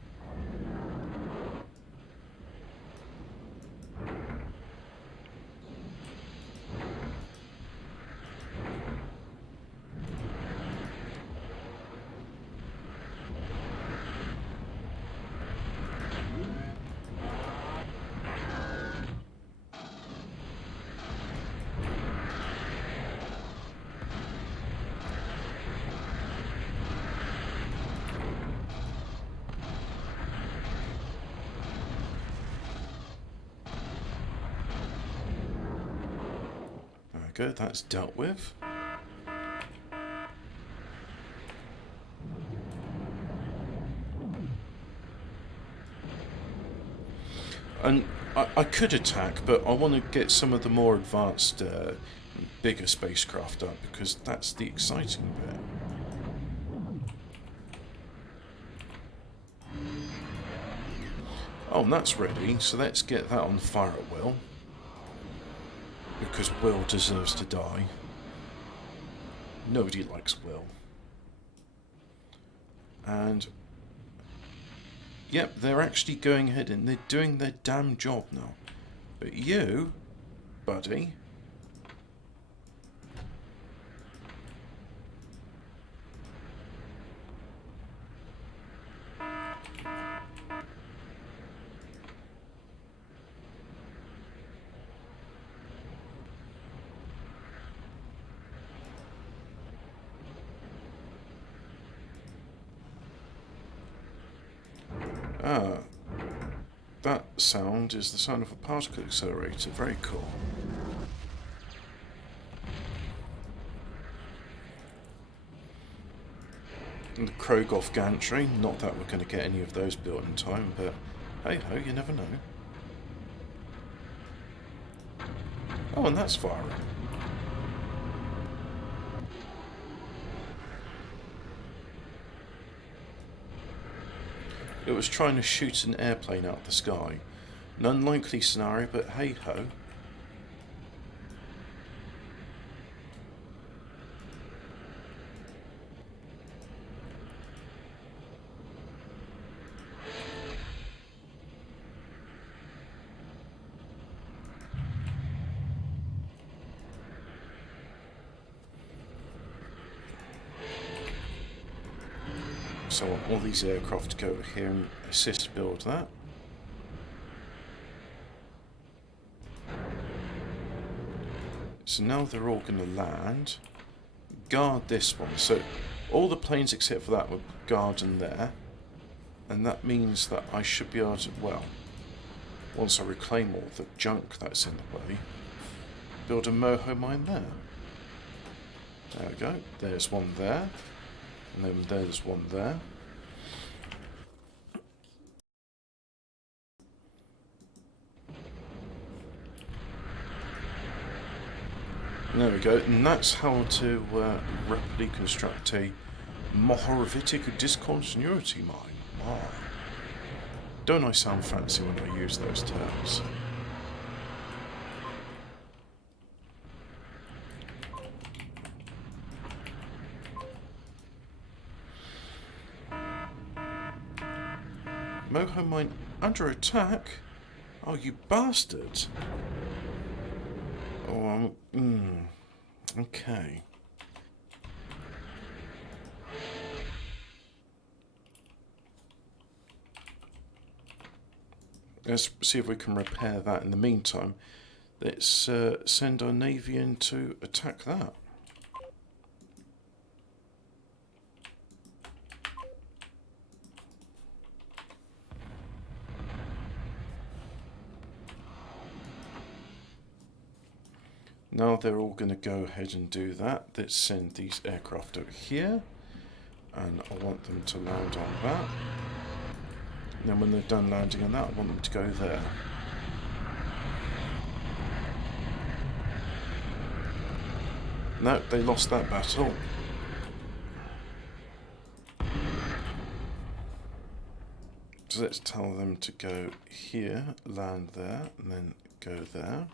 There we go, that's dealt with. And I could attack, but I want to get some of the more advanced, bigger spacecraft up, because that's the exciting bit. Oh, and that's ready, so let's get that on fire at will. Because Will deserves to die. Nobody likes Will. And yep, they're actually going ahead and they're doing their damn job now. But you, buddy, that sound is the sound of a particle accelerator. Very cool. And the Krogoff gantry. Not that we're going to get any of those built in time, but hey ho, you never know. Oh, and that's firing. It was trying to shoot an airplane out of the sky. An unlikely scenario, but hey ho. So I want all these aircraft to go over here and assist build that. So now they're all going to land. Guard this one. So all the planes except for that will guard in there. And that means that I should be able to, well, once I reclaim all the junk that's in the way, build a moho mine there. There we go. There's one there. And then there's one there. And there we go. And that's how to rapidly construct a Mohorovitic discontinuity mine. Wow. Don't I sound fancy when I use those terms? Moho mine under attack? Oh, you bastard. Oh, okay. Let's see if we can repair that. In the meantime, let's send our navy in to attack that. Now they're all going to go ahead and do that. Let's send these aircraft over here, and I want them to land on that. And then when they're done landing on that, I want them to go there. No, they lost that battle. So let's tell them to go here, land there, and then go there.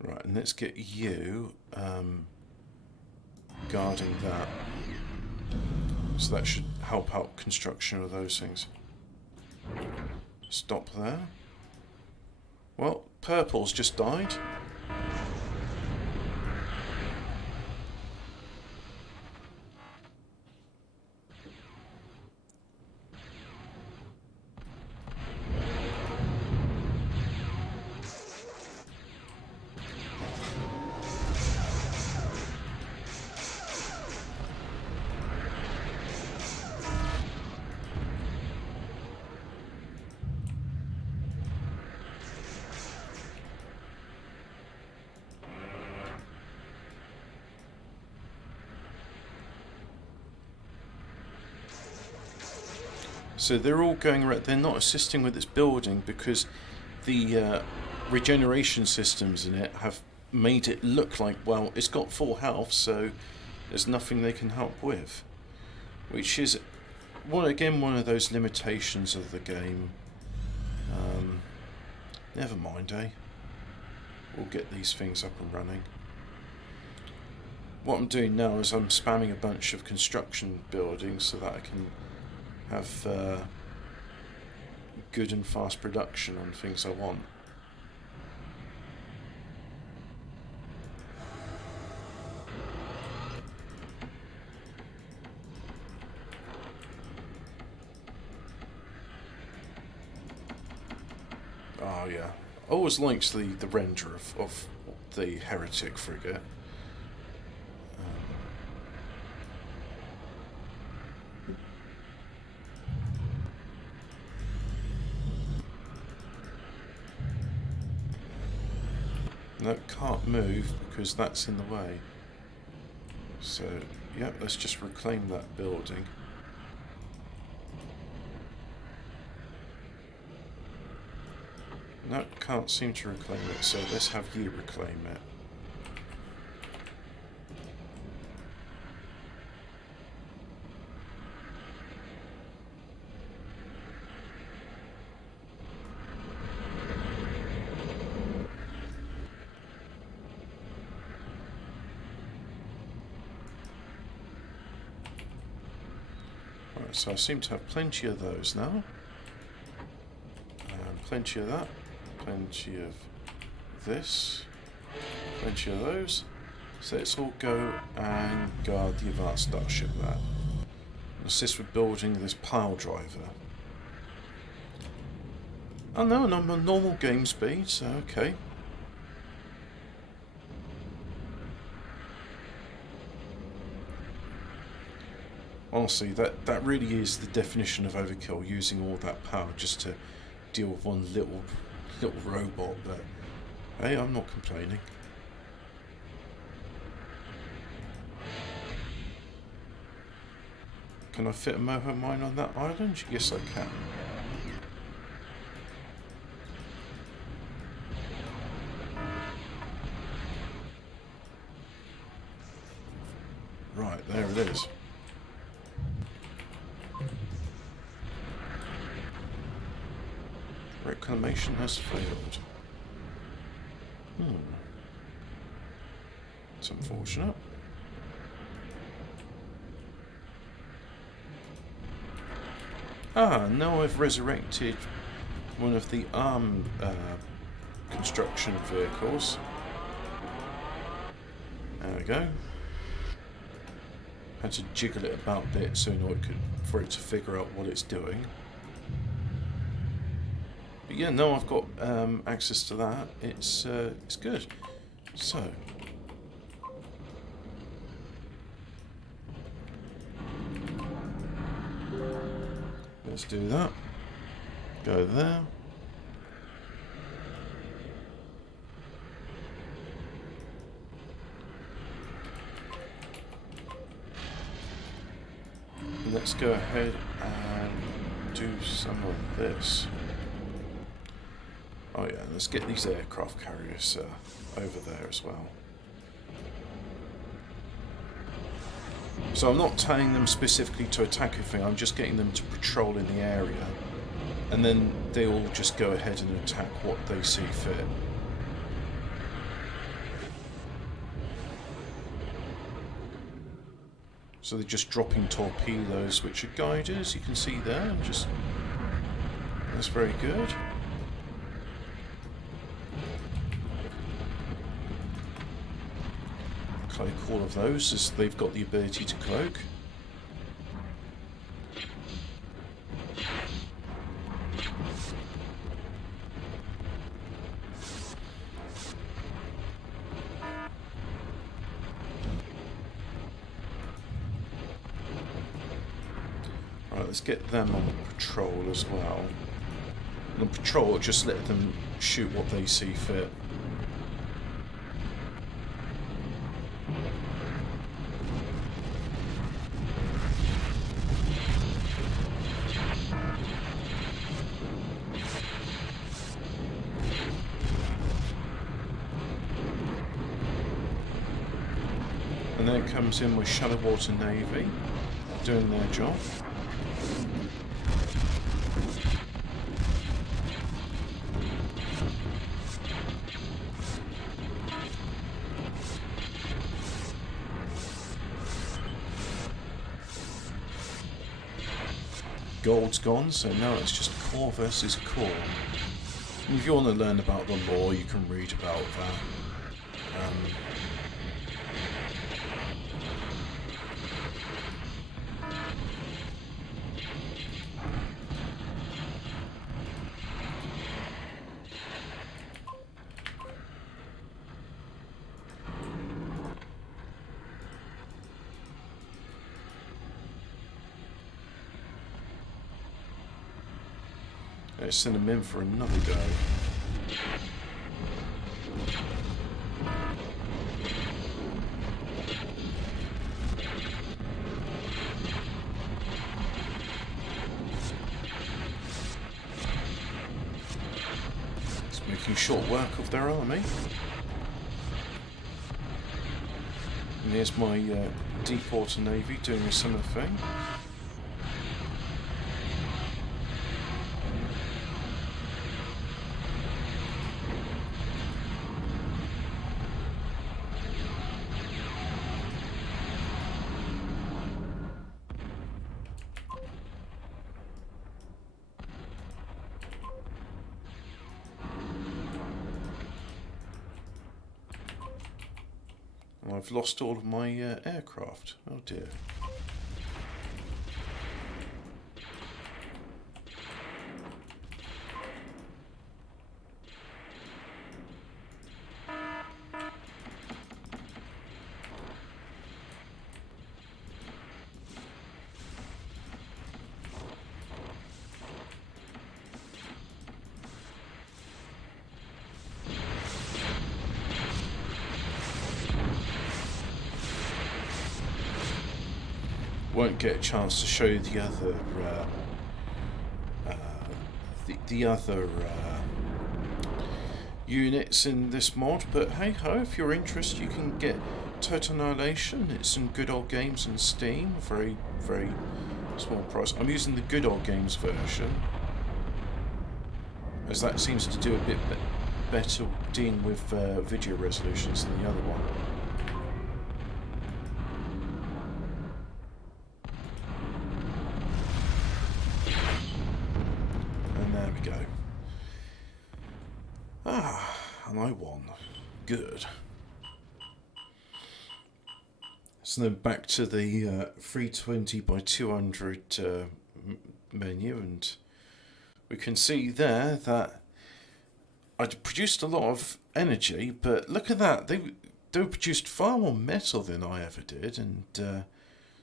Right, and let's get you guarding that. So that should help out construction of those things. Stop there. Well, purple's just died. So they're all going around, they're not assisting with its building because the regeneration systems in it have made it look like, well, it's got full health, so there's nothing they can help with. Which is, again, one of those limitations of the game. Never mind, eh? We'll get these things up and running. What I'm doing now is I'm spamming a bunch of construction buildings so that I can have good and fast production on things I want. Oh yeah, I always liked the render of the Heretic frigate. No, can't move because that's in the way. So, yeah, let's just reclaim that building. No, can't seem to reclaim it, so let's have you reclaim it. Right, so I seem to have plenty of those now. Plenty of that. Plenty of this. Plenty of those. So let's all go and guard the advanced starship there. Assist with building this pile driver. Oh no, and I'm on normal game speed, so okay. Honestly, that really is the definition of overkill, using all that power just to deal with one little robot, but hey, I'm not complaining. Can I fit a mobile mine on that island? Yes, I can. Right, there it is. Reclamation has failed. It's unfortunate. Now I've resurrected one of the armed construction vehicles. There we go. Had to jiggle it about a bit so for it to figure out what it's doing. But yeah, now I've got access to that. It's good. So let's do that. Go there. Let's go ahead and do some of this. Oh yeah, let's get these aircraft carriers over there as well. So I'm not telling them specifically to attack anything, I'm just getting them to patrol in the area. And then they all just go ahead and attack what they see fit. So they're just dropping torpedoes, which are guiders, you can see there. That's very good. Cloak all of those, as they've got the ability to cloak. Let's get them on patrol as well. And on patrol, just let them shoot what they see fit. And then it comes in with Shallow Water Navy, doing their job. Gold's gone, so now it's just core versus core. And if you want to learn about the lore, you can read about that. Let's send them in for another go. It's making short work of their army. And here's my deep water navy doing a similar thing. I've lost all of my aircraft. Oh dear. won't get a chance to show you the other the other units in this mod, but hey ho, if you're interested, you can get Total Annihilation. It's some good old games in Steam, very small price. I'm using the good old games version, as that seems to do a bit better dealing with video resolutions than the other one. And there we go. And I won. Good. So then back to the 320 by 200 menu, and we can see there that I produced a lot of energy, but look at that, they produced far more metal than I ever did, and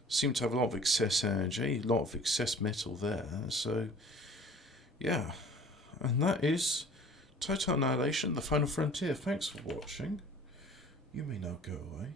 seem to have a lot of excess energy, a lot of excess metal there, so yeah. And that is Total Annihilation, The Final Frontier. Thanks for watching. You may now go away.